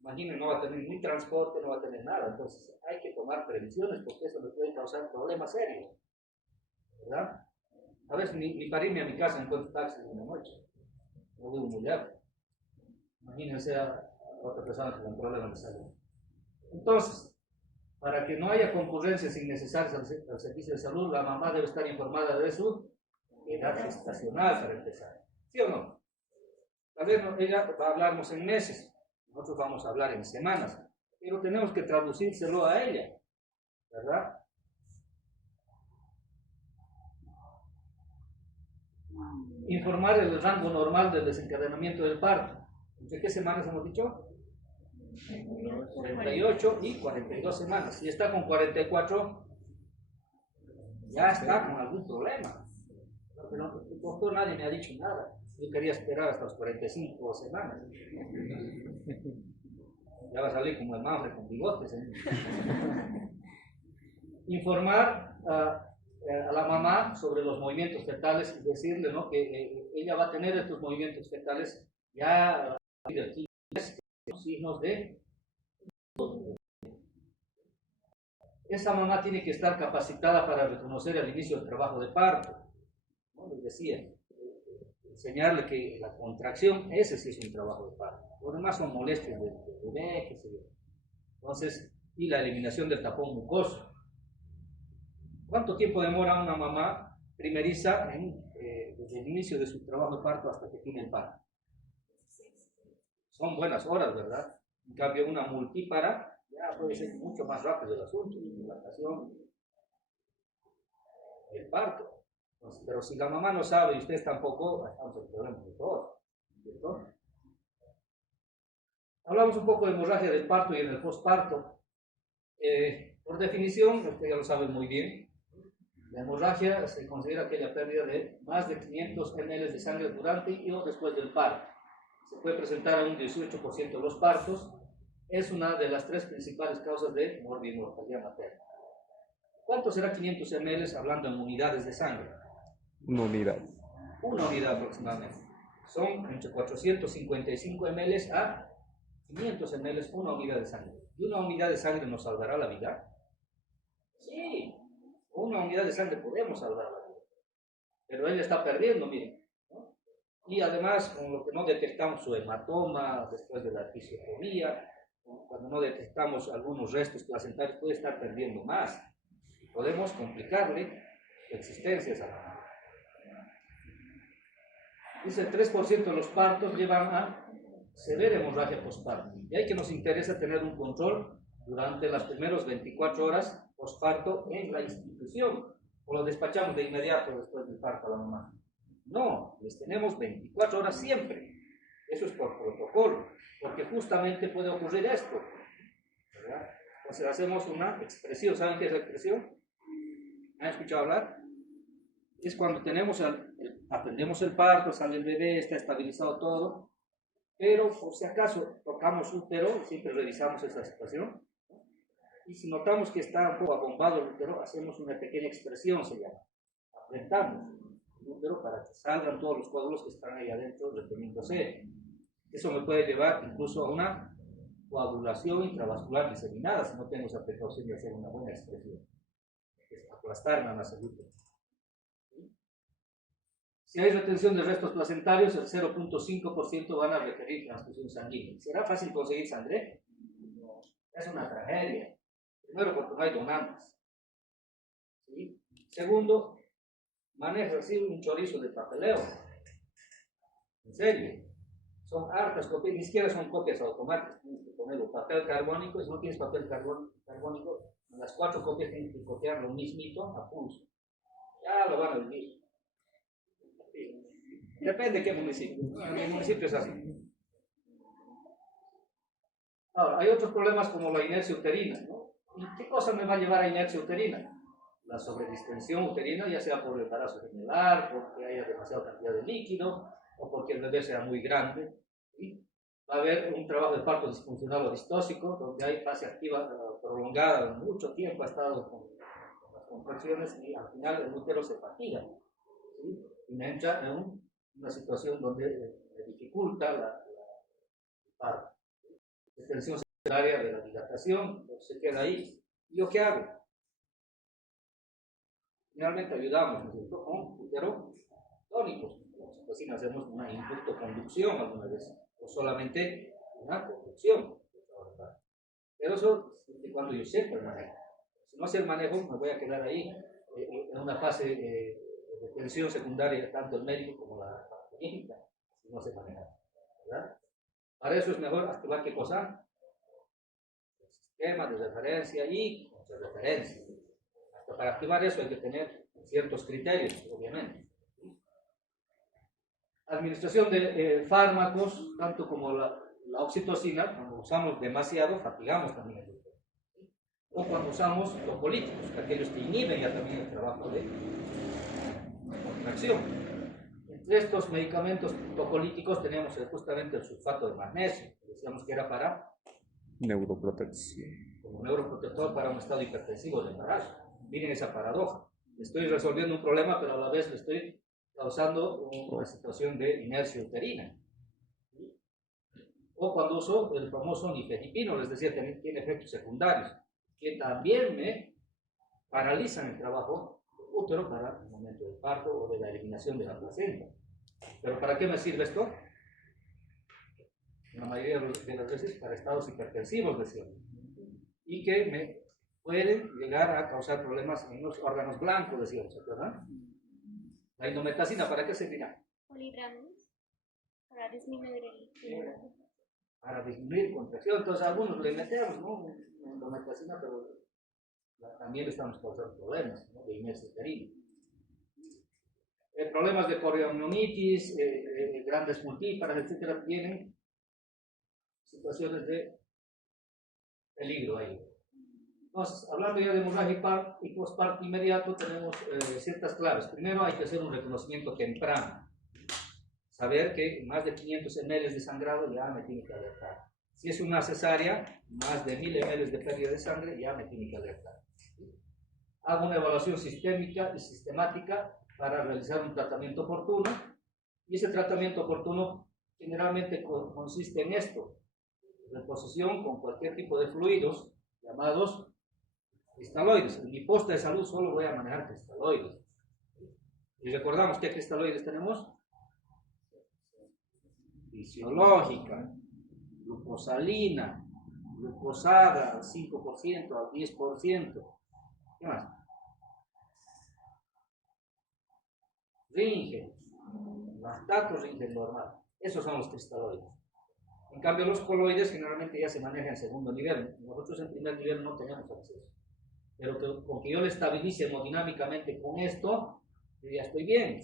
imaginen, no va a tener ni transporte, no va a tener nada. Entonces hay que tomar previsiones porque eso le puede causar problemas serios, ¿verdad? A veces ni para irme a mi casa encuentro taxis en la noche. No vivo muy lejos. Imagínense a otra persona con problemas de salud. Entonces, para que no haya concurrencias innecesarias al servicio de salud, la mamá debe estar informada de su edad gestacional para empezar. ¿Sí o no? Tal vez ella va a hablarnos en meses, nosotros vamos a hablar en semanas, pero tenemos que traducírselo a ella, ¿verdad? Informar el rango normal del desencadenamiento del parto. ¿De qué semanas hemos dicho? 38 y 42 semanas. Si está con 44, ya está con algún problema. Pero el doctor nadie me ha dicho nada. Yo quería esperar hasta las 45 semanas. Ya va a salir como el Manfred con bigotes. Informar a la mamá sobre los movimientos fetales y decirle, ¿no?, que ella va a tener estos movimientos fetales ya a partir de 15 meses, signos de... Esa mamá tiene que estar capacitada para reconocer el inicio del trabajo de parto. ¿No? Les decía, enseñarle que la contracción, ese sí es un trabajo de parto. Lo demás son molestias del bebé, qué sé yo. Entonces, y la eliminación del tapón mucoso. ¿Cuánto tiempo demora una mamá primeriza desde el inicio de su trabajo de parto hasta que tiene el parto? Son buenas horas, ¿verdad? En cambio, una multípara ya puede ser mucho más rápido el asunto, la dilatación y el parto. Entonces, pero si la mamá no sabe y ustedes tampoco, estamos en problemas de todos, ¿cierto? Hablamos un poco de hemorragia del parto y del posparto. Por definición, ustedes ya lo saben muy bien, la hemorragia se considera aquella pérdida de más de 500 ml de sangre durante y o después del parto. Se puede presentar a un 18% de los partos. Es una de las 3 principales causas de morbimortalidad materna. ¿Cuánto será 500 ml hablando en unidades de sangre? Una unidad. Una unidad aproximadamente. Son entre 455 ml a 500 ml una unidad de sangre. ¿Y una unidad de sangre nos salvará la vida? Sí, con una unidad de sangre podemos salvar la vida. Pero él está perdiendo, miren, ¿no? Y además, con lo que no detectamos su hematoma después de la fisiottomía, cuando no detectamos algunos restos placentarios, puede estar perdiendo más. Podemos complicarle la existencia a esa mamá. Dice, el 3% de los partos llevan a severa hemorragia postparto. Y hay que nos interesa tener un control durante las primeras 24 horas postparto en la institución. O lo despachamos de inmediato después del parto a la mamá. No, les tenemos 24 horas siempre. Eso es por protocolo, porque justamente puede ocurrir esto, ¿verdad? Entonces hacemos una expresión. ¿Saben qué es la expresión? ¿Han escuchado hablar? Es cuando atendemos el parto, sale el bebé, está estabilizado todo, pero por si acaso tocamos útero, siempre revisamos esa situación, ¿no? Y si notamos que está un poco abombado el útero, hacemos una pequeña expresión, se llama. Apretamos el útero para que salgan todos los coágulos que están ahí adentro reteniéndose. Eso me puede llevar incluso a una coagulación intravascular diseminada si no tengo esa precaución de hacer una buena expresión. Es aplastar nada más el útero. Si hay retención de restos placentarios, el 0.5% van a requerir transfusión sanguínea. ¿Será fácil conseguir sangre? No, es una tragedia. Primero, porque no hay donantes. ¿Sí? Segundo, maneja así un chorizo de papeleo. En serio. Son hartas copias, ni siquiera son copias automáticas. Tienes que poner papel carbónico. Si no tienes papel carbónico, en las 4 copias tienes que copiar lo mismito a pulso. Ya lo van a vivir. Depende de qué municipio. En mi municipio es así. Ahora, hay otros problemas como la inercia uterina, ¿no? ¿Y qué cosa me va a llevar a inercia uterina? La sobredistensión uterina, ya sea por el embarazo gemelar, porque haya demasiada cantidad de líquido, o porque el bebé sea muy grande. ¿Sí? Va a haber un trabajo de parto disfuncional o distóxico, donde hay fase activa prolongada, mucho tiempo ha estado con las contracciones y al final el útero se fatiga. ¿Sí? Y me entra en una situación donde dificulta el parto. Extensión secundaria de la dilatación, se queda ahí. ¿Y yo qué hago? Finalmente ayudamos, ¿no es cierto?, con útero tónicos. Así hacemos una inductoconducción alguna vez, o solamente una conducción. Pero eso es cuando yo sepa el manejo. Si no sé el manejo, me voy a quedar ahí en una fase de tensión secundaria, tanto el médico como la clínica, si no se maneja, ¿verdad? Para eso es mejor activar qué cosa, el sistema de referencia y contrarreferencia. Hasta para activar eso hay que tener ciertos criterios, obviamente. Administración de fármacos, tanto como la oxitocina, cuando usamos demasiado, fatigamos también el cuerpo. O cuando usamos topolíticos, aquellos que inhiben ya también el trabajo de contracción. Entre estos medicamentos topolíticos tenemos justamente el sulfato de magnesio, que decíamos que era para Neuroprotección. como neuroprotector para un estado hipertensivo de embarazo. Miren esa paradoja. Estoy resolviendo un problema, pero a la vez le estoy causando una situación de inercia uterina. O cuando uso el famoso nifedipino, les decía, también tiene efectos secundarios, que también me paralizan el trabajo del útero para el momento del parto o de la eliminación de la placenta. ¿Pero para qué me sirve esto? La mayoría de las veces para estados hipertensivos, decíamos, y que me pueden llegar a causar problemas en los órganos blancos, decíamos, ¿verdad? La indometacina, ¿para qué servirá? Polidramus, para disminuir el Para disminuir contracción. Entonces, a algunos le metemos, ¿no? Indometacina, pero también le estamos causando problemas, ¿no?, de inercia uterina. Problemas de coriomionitis, grandes multíparas, etcétera, tienen situaciones de peligro ahí. Entonces, hablando ya de hemorragia y postparto inmediato, tenemos ciertas claves. Primero, hay que hacer un reconocimiento temprano. Saber que más de 500 ml de sangrado ya me tiene que alertar. Si es una cesárea, más de 1000 ml de pérdida de sangre ya me tiene que alertar. Hago una evaluación sistémica y sistemática para realizar un tratamiento oportuno. Y ese tratamiento oportuno generalmente consiste en esto. reposición con cualquier tipo de fluidos llamados cristaloides. En mi posta de salud solo voy a manejar cristaloides. Y recordamos qué cristaloides tenemos: fisiológica, glucosalina, glucosada al 5%, al 10%. ¿Qué más? Ringe, lactato ringe normal. Esos son los cristaloides. En cambio, los coloides generalmente ya se manejan en segundo nivel. Nosotros en primer nivel no tenemos acceso. Pero con que yo le estabilice hemodinámicamente con esto, yo ya estoy bien.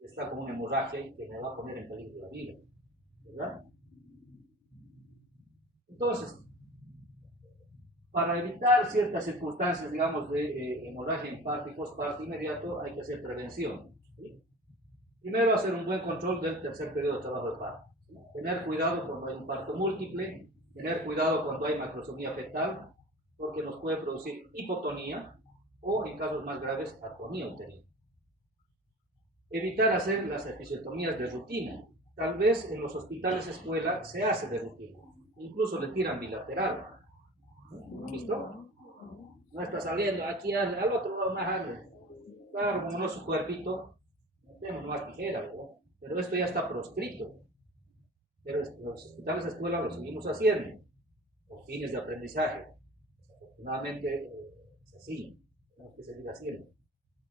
Está con una hemorragia y que me va a poner en peligro la vida, ¿verdad? Entonces, para evitar ciertas circunstancias, digamos, de hemorragia en parto y postparto inmediato, hay que hacer prevención, ¿sí? Primero, hacer un buen control del tercer periodo de trabajo de parto. Tener cuidado cuando hay un parto múltiple, tener cuidado cuando hay macrosomía fetal, porque nos puede producir hipotonía o, en casos más graves, atonía uterina. Evitar hacer las episiotomías de rutina. Tal vez en los hospitales escuela se hace de rutina, incluso le tiran bilateral. ¿No visto? No está saliendo aquí al otro lado más. Claro, como no es su cuerpito, tenemos más tijera, ¿verdad? Pero esto ya está proscrito. Pero en los hospitales de escuela lo seguimos haciendo por fines de aprendizaje. Afortunadamente es así, tenemos que seguir haciendo.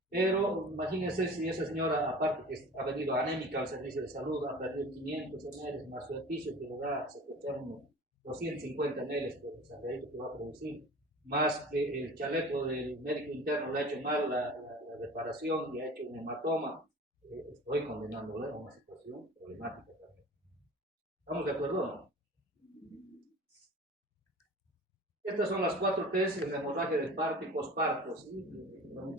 Pero imagínense si esa señora, aparte que ha venido anémica al servicio de salud, ha perdido 500 ml más su epicio que le da a secuestrar unos 250 ml por el sangradito que va a producir, más que el chaleco del médico interno le ha hecho mal la reparación y ha hecho un hematoma. Estoy condenándole a una situación problemática también. ¿Estamos de acuerdo o no? Estas son las 4 T's en la hemorragia del parto y posparto, ¿sí?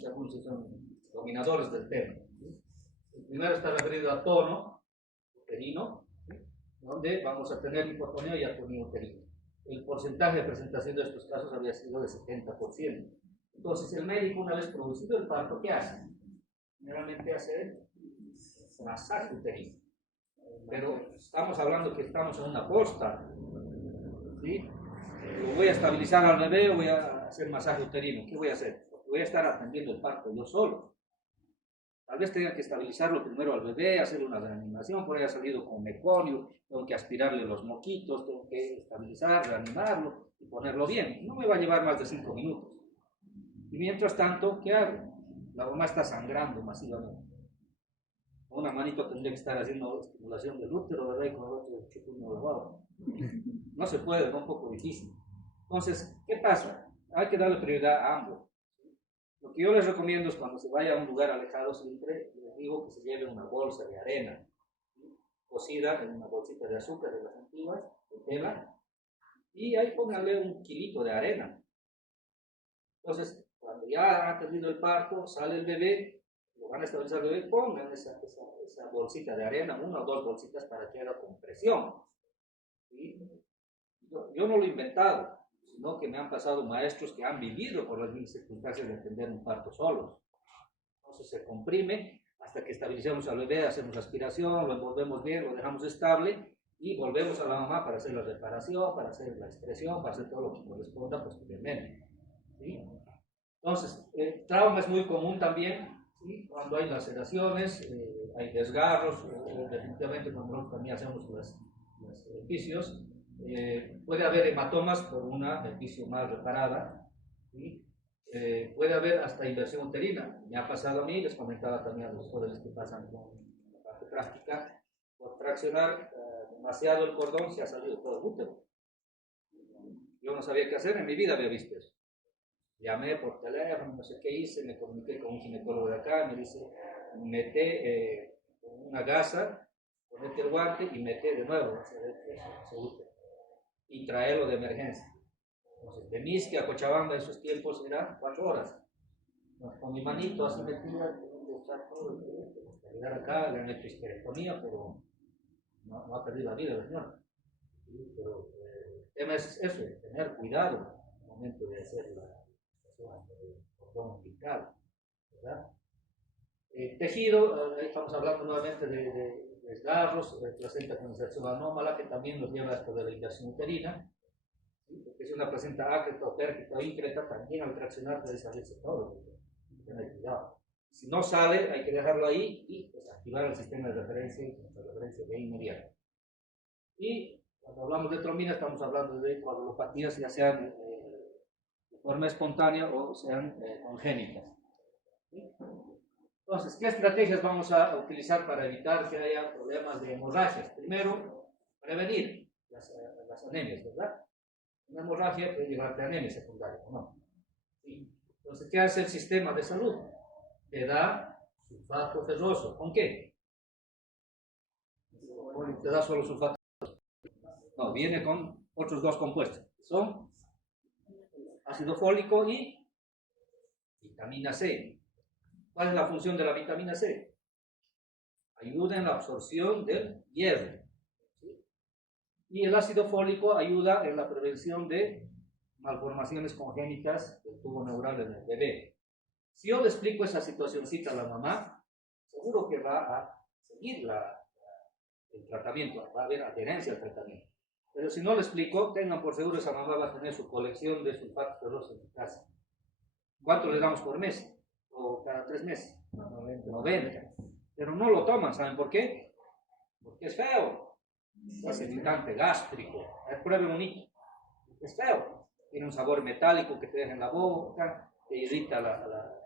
Algunos son dominadores del tema, ¿sí? El primero está referido a tono uterino, ¿sí? Donde vamos a tener hipotonía y atonía uterina. El porcentaje de presentación de estos casos había sido de 70%. Entonces, el médico, una vez producido el parto, ¿qué hace? Generalmente hace masaje uterino. Pero estamos hablando que estamos en una posta, ¿sí? Lo voy a estabilizar al bebé o voy a hacer masaje uterino. ¿Qué voy a hacer? Porque voy a estar atendiendo el parto yo solo. Tal vez tenga que estabilizarlo primero al bebé, hacerle una reanimación, por ahí ha salido con meconio, tengo que aspirarle los moquitos, tengo que estabilizar, reanimarlo y ponerlo bien. No me va a llevar más de 5 minutos. Y mientras tanto, ¿qué hago? La mamá está sangrando masivamente. Con una manito tendría que estar haciendo estimulación del útero, ¿verdad? Y con el otro chupo uno lavado. No se puede, es un poco difícil. Entonces, ¿qué pasa? Hay que darle prioridad a ambos. Lo que yo les recomiendo es cuando se vaya a un lugar alejado, siempre les digo que se lleve una bolsa de arena, ¿sí? Cocida en una bolsita de azúcar de las antiguas, de tela, y ahí pónganle un kilito de arena. Entonces, cuando ya ha tenido el parto, sale el bebé, lo van a estabilizar el bebé, pongan esa bolsita de arena, 1 o 2 bolsitas para que haga compresión. ¿Sí? Yo no lo he inventado, sino que me han pasado maestros que han vivido por las mismas circunstancias de atender un parto solos. Entonces se comprime hasta que estabilicemos al bebé, hacemos aspiración, lo envolvemos bien, lo dejamos estable y volvemos a la mamá para hacer la reparación, para hacer la expresión, para hacer todo lo que corresponda posteriormente. ¿Sí? Entonces, el trauma es muy común también, ¿sí? Cuando hay laceraciones, hay desgarros, definitivamente cuando nosotros también hacemos los episcios, puede haber hematomas por una epicio mal reparada, ¿sí? Puede haber hasta inversión uterina. Me ha pasado a mí, les comentaba también a los jóvenes que pasan con la parte práctica, por traccionar demasiado el cordón se ha salido todo el útero. Yo no sabía qué hacer, en mi vida había visto eso. Llamé por teléfono, no sé qué hice, me comuniqué con un ginecólogo de acá, me dice, mete una gasa, ponete el guante y mete de nuevo ese útero y traerlo de emergencia. Entonces, de Misque a Cochabamba en esos tiempos eran 4 horas. Con mi manito así metida, para llegar acá, le han hecho histerectomía, pero no ha perdido la vida la señora. ¿Sí? Pero el tema es eso, tener cuidado al momento de hacer la cordón umbilical, ¿verdad? Tejido, estamos hablando nuevamente de desgarros, placenta con inserción anómala, que también nos lleva a esto de la inversión uterina. ¿Sí? Porque si una placenta ácreta o pércita o increta, también al traccionar puede salirse todo. Hay que tener cuidado. Si no sale, hay que dejarlo ahí y pues, activar el sistema de referencia de inmediato. Y cuando hablamos de trombina, estamos hablando de coagulopatías, ya sean de forma espontánea o sean congénitas. ¿Sí? Entonces, ¿qué estrategias vamos a utilizar para evitar que haya problemas de hemorragias? Primero, prevenir las anemias, ¿verdad? Una hemorragia puede llevarte a anemia secundaria, ¿no? ¿Sí? Entonces, ¿qué hace el sistema de salud? Te da sulfato ferroso. ¿Con qué? Te da solo sulfato. No, viene con otros dos compuestos. Son ácido fólico y vitamina C. ¿Cuál es la función de la vitamina C? Ayuda en la absorción del hierro. ¿Sí? Y el ácido fólico ayuda en la prevención de malformaciones congénitas del tubo neural en el bebé. Si yo le explico esa situacióncita a la mamá, seguro que va a seguir el tratamiento, va a haber adherencia al tratamiento. Pero si no le explico, tengan por seguro esa mamá va a tener su colección de sulfatos ferrosos en su casa. ¿Cuánto le damos por mes? ¿O cada 3 meses? 90. Pero no lo toman, ¿saben por qué? Porque es feo. Es irritante gástrico. Prueben un hito. Es feo. Tiene un sabor metálico que te deja en la boca, te irrita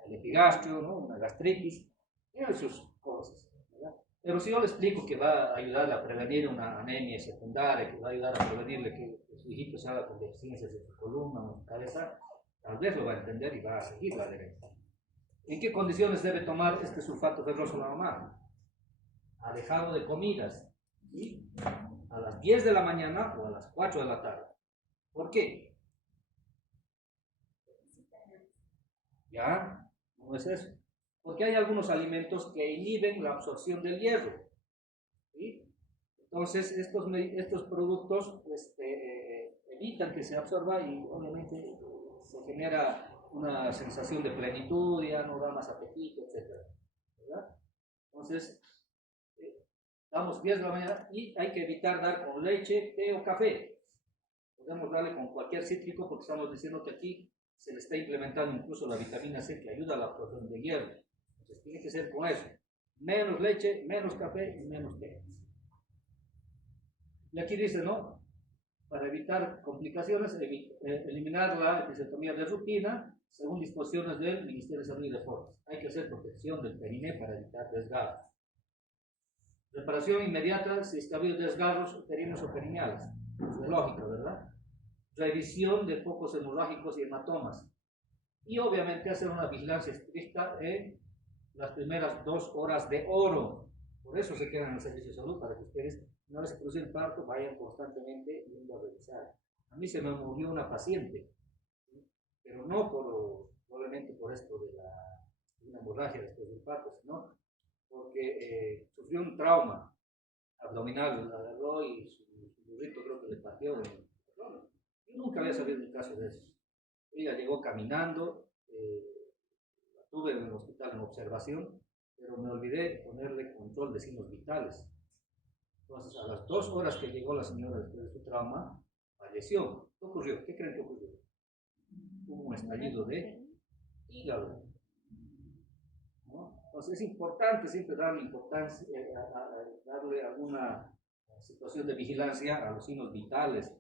el epigastrio, ¿no? Una gastritis. Tiene sus cosas. Pero si yo le explico que va a ayudar a prevenir una anemia secundaria, que va a ayudar a prevenirle que su hijito se haga con deficiencias de su columna o su cabeza, tal vez lo va a entender y va a seguir la adherencia. ¿En qué condiciones debe tomar este sulfato ferroso la mamá? Alejado de comidas, ¿sí? A las 10 de la mañana o a las 4 de la tarde. ¿Por qué? ¿Ya? No es eso. Porque hay algunos alimentos que inhiben la absorción del hierro. ¿Sí? Entonces, estos productos pues, evitan que se absorba y obviamente se genera una sensación de plenitud, ya no da más apetito, etc. ¿Verdad? Entonces, damos 10 de la mañana y hay que evitar dar con leche, té o café. Podemos darle con cualquier cítrico porque estamos diciendo que aquí se le está implementando incluso la vitamina C que ayuda a la absorción de hierro. Entonces tiene que ser con eso. Menos leche, menos café y menos té. Y aquí dice, ¿no? Para evitar complicaciones, eliminar la episiotomía de rutina según disposiciones del Ministerio de Salud y Deportes. Hay que hacer protección del periné para evitar desgarros. Reparación inmediata si está habido desgarros uterinos o perineales. Es de lógica, ¿verdad? Revisión de focos hemorrágicos y hematomas. Y obviamente hacer una vigilancia estricta en las primeras 2 horas de oro. Por eso se quedan en el servicio de salud, para que ustedes, una vez que produce el parto, vayan constantemente yendo a revisar. A mí se me murió una paciente, ¿sí? Pero no probablemente por esto de una hemorragia después del parto, sino porque sufrió un trauma abdominal, la agarró y su burrito creo que le partió. Yo nunca había sabido un caso de eso. Ella llegó caminando, la tuve en el hospital en observación, pero me olvidé ponerle control de signos vitales. Entonces, a las 2 horas que llegó la señora después de su trauma, falleció. ¿Qué ocurrió? ¿Qué creen que ocurrió? Hubo un estallido de hígado. ¿No? Entonces, es importante siempre darle importancia, darle alguna situación de vigilancia a los signos vitales.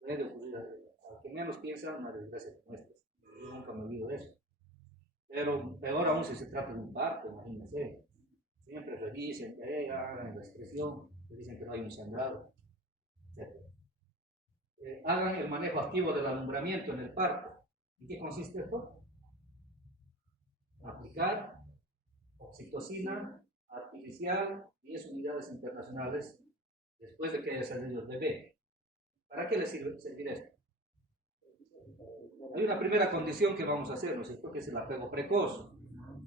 Puede ocurrir, al que menos piensa, una desgracia como esta. Yo nunca me olvido de eso. Pero peor aún si se trata de un parto, imagínense. Siempre revisen, hagan la excreción, dicen que no hay un sangrado, etc. Hagan el manejo activo del alumbramiento en el parto. ¿En qué consiste esto? Aplicar oxitocina artificial 10 unidades internacionales después de que haya salido el bebé. ¿Para qué les servirá esto? Hay una primera condición que vamos a hacer, ¿no es cierto? Que es el apego precoz.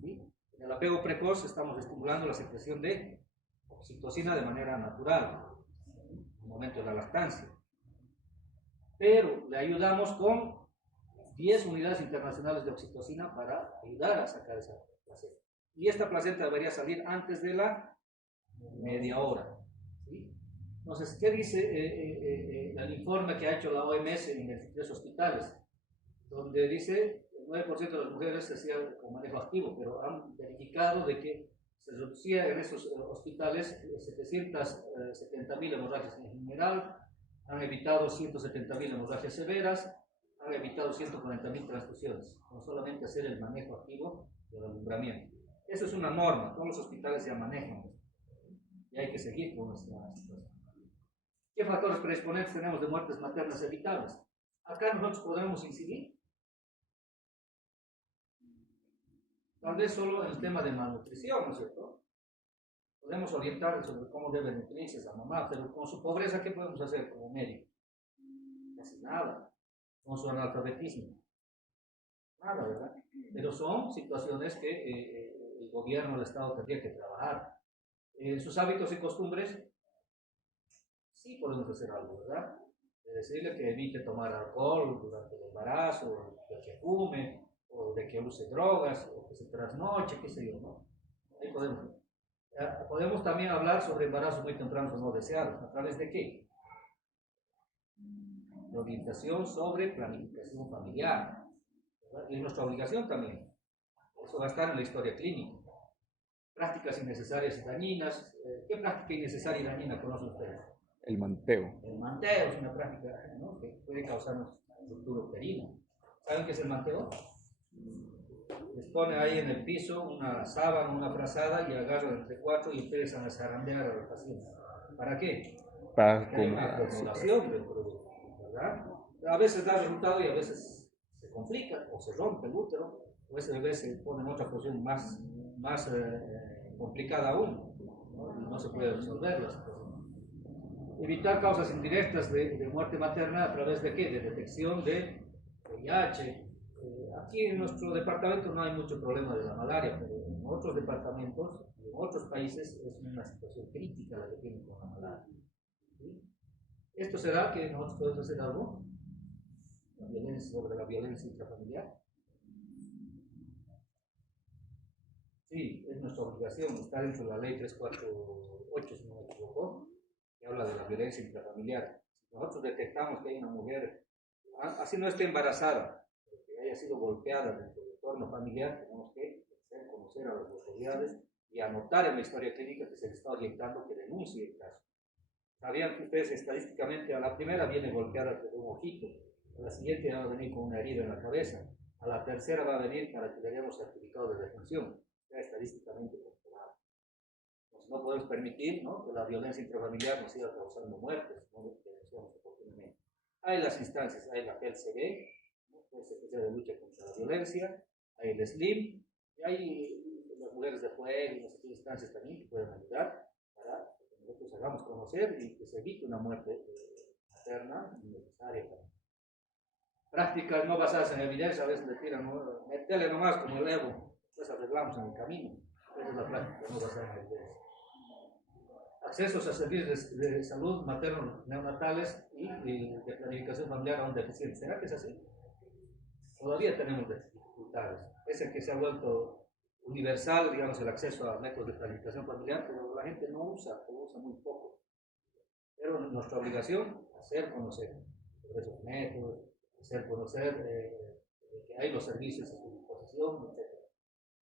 ¿Sí? En el apego precoz estamos estimulando la secreción de oxitocina de manera natural, en el momento de la lactancia. Pero le ayudamos con 10 unidades internacionales de oxitocina para ayudar a sacar esa placenta. Y esta placenta debería salir antes de la media hora. ¿Sí? Entonces, ¿qué dice el informe que ha hecho la OMS en 23 hospitales? Donde dice el 9% de las mujeres se hacía con manejo activo, pero han verificado de que se reducía en esos hospitales 770.000 hemorragias en general, han evitado 170.000 hemorragias severas, han evitado 140.000 transfusiones, con solamente hacer el manejo activo del alumbramiento. Eso es una norma, todos los hospitales ya manejan esto. Y hay que seguir con esta situación. ¿Qué factores predisponentes tenemos de muertes maternas evitables? Acá nosotros podemos incidir. Tal vez solo en el tema de malnutrición, ¿no es cierto? Podemos orientar sobre cómo debe nutrirse esa mamá, pero con su pobreza, ¿qué podemos hacer como médico? Casi nada. Con su analfabetismo. Nada, ¿verdad? Pero son situaciones que el gobierno, el Estado tendría que trabajar. Sus hábitos y costumbres, sí podemos hacer algo, ¿verdad? Decirle que evite tomar alcohol durante el embarazo, de que fume, o de que use drogas, o que se trasnoche, qué sé yo, ¿no? Ahí podemos también hablar sobre embarazos muy tempranos no deseados. ¿A través de qué? De orientación sobre planificación familiar. ¿Verdad? Y nuestra obligación también. Eso va a estar en la historia clínica. Prácticas innecesarias y dañinas. ¿Qué práctica innecesaria y dañina conocen ustedes? El manteo. El manteo es una práctica, ¿no?, que puede causar ruptura uterina. ¿Saben qué es el manteo? Les pone ahí en el piso una sábana, una frazada y agarran entre cuatro y empiezan a zarandear al paciente. ¿Para qué? Para Porque hay una acumulación del producto, ¿verdad? A veces da resultado y a veces se complica o se rompe el útero, o ese bebé se pone en otra posición más complicada aún, ¿no? Y no se puede resolver la situación. Evitar causas indirectas de muerte materna a través de qué? De detección de VIH. Aquí en nuestro departamento no hay mucho problema de la malaria, pero en otros departamentos, en otros países, es una situación crítica la que tienen con la malaria. ¿Sí? ¿Esto será que nosotros podemos hacer algo? Sobre la violencia intrafamiliar. Sí, es nuestra obligación, está dentro de la ley 348, si no me equivoco, que habla de la violencia intrafamiliar. Si nosotros detectamos que hay una mujer, así no esté embarazada, que haya sido golpeada dentro del entorno familiar, tenemos que hacer conocer a las autoridades y anotar en la historia clínica que se le está orientando que denuncie el caso. ¿Sabían que ustedes estadísticamente a la primera viene golpeada de un ojito, a la siguiente va a venir con una herida en la cabeza, a la tercera va a venir para que le demos certificado de defunción? Ya estadísticamente comprobado. Entonces no podemos permitir, ¿no?, que la violencia intrafamiliar nos siga causando muertes, no lo denunciamos oportunamente. Hay las instancias, hay la PLCB, ¿no?, Fuerza Especial de Lucha contra la Violencia, hay el SLIM, y hay las mujeres de fuego y las instancias también que pueden ayudar para que nosotros hagamos conocer y que se evite una muerte materna innecesaria también. Prácticas no basadas en evidencia, a veces le tiran, ¿no?, metele nomás como el Evo, pues arreglamos en el camino. Esa es la práctica no basada en evidencia. Accesos a servicios de salud maternos neonatales y de planificación familiar aún deficientes. ¿Será que es así? Todavía tenemos dificultades. Es el que se ha vuelto universal, digamos, el acceso a métodos de planificación familiar, pero la gente no usa, o usa muy poco. Pero nuestra obligación es hacer conocer sobre esos métodos, hacer conocer que hay los servicios a su disposición, etc.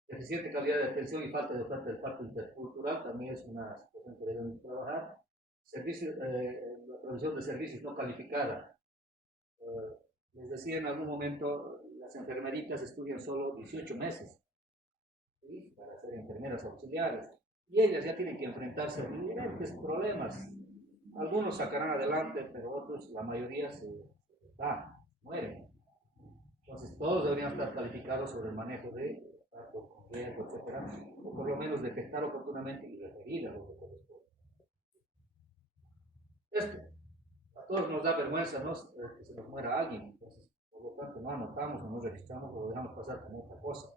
Deficiente calidad de atención y falta de oferta del parto intercultural también es una situación que debemos trabajar. La provisión de servicios no calificada. Les decía en algún momento, las enfermeritas estudian solo 18 meses, ¿sí?, para ser enfermeras auxiliares. Y ellas ya tienen que enfrentarse a diferentes problemas. Algunos sacarán adelante, pero otros, la mayoría se mueren. Entonces todos deberían estar calificados sobre el manejo de parto con riesgo, etcétera, o por lo menos detectar oportunamente y referir a lo que corresponde. Esto a todos nos da vergüenza, ¿no?, que se nos muera alguien. Entonces, por lo tanto, no anotamos, no registramos, lo dejamos pasar como otra cosa.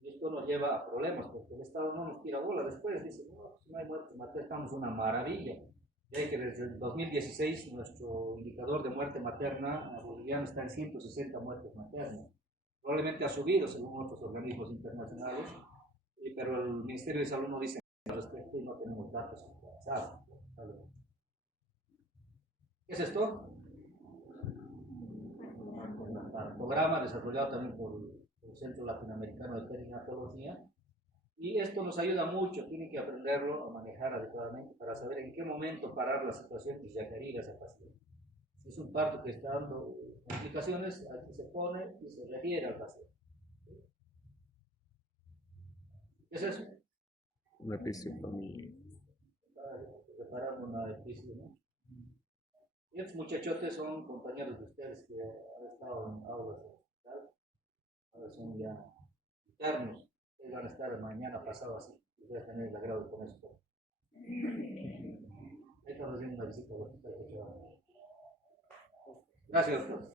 Y esto nos lleva a problemas, porque el Estado no nos tira bola. Después dice, no, si no hay muerte materna, estamos una maravilla. Y hay que desde el 2016 nuestro indicador de muerte materna boliviano está en 160 muertes maternas. Probablemente ha subido según otros organismos internacionales, pero el Ministerio de Salud no dice respecto y no tenemos datos actualizados. ¿Qué es esto? Programa desarrollado también por el Centro Latinoamericano de Perinatología. Y esto nos ayuda mucho, tienen que aprenderlo a manejar adecuadamente para saber en qué momento parar la situación y requerir a ese paciente. Si es un parto que está dando complicaciones, aquí se pone y se refiere al paciente. ¿Qué es eso? Una episiotomía. Preparando una episiotomía, ¿no? Y estos muchachotes son compañeros de ustedes que han estado en aulas de hospital, ahora son ya internos. Ellos van a estar mañana pasado así, y voy a tener el agrado de poner su foto. Ahí estamos haciendo una visita. Gracias, doctor.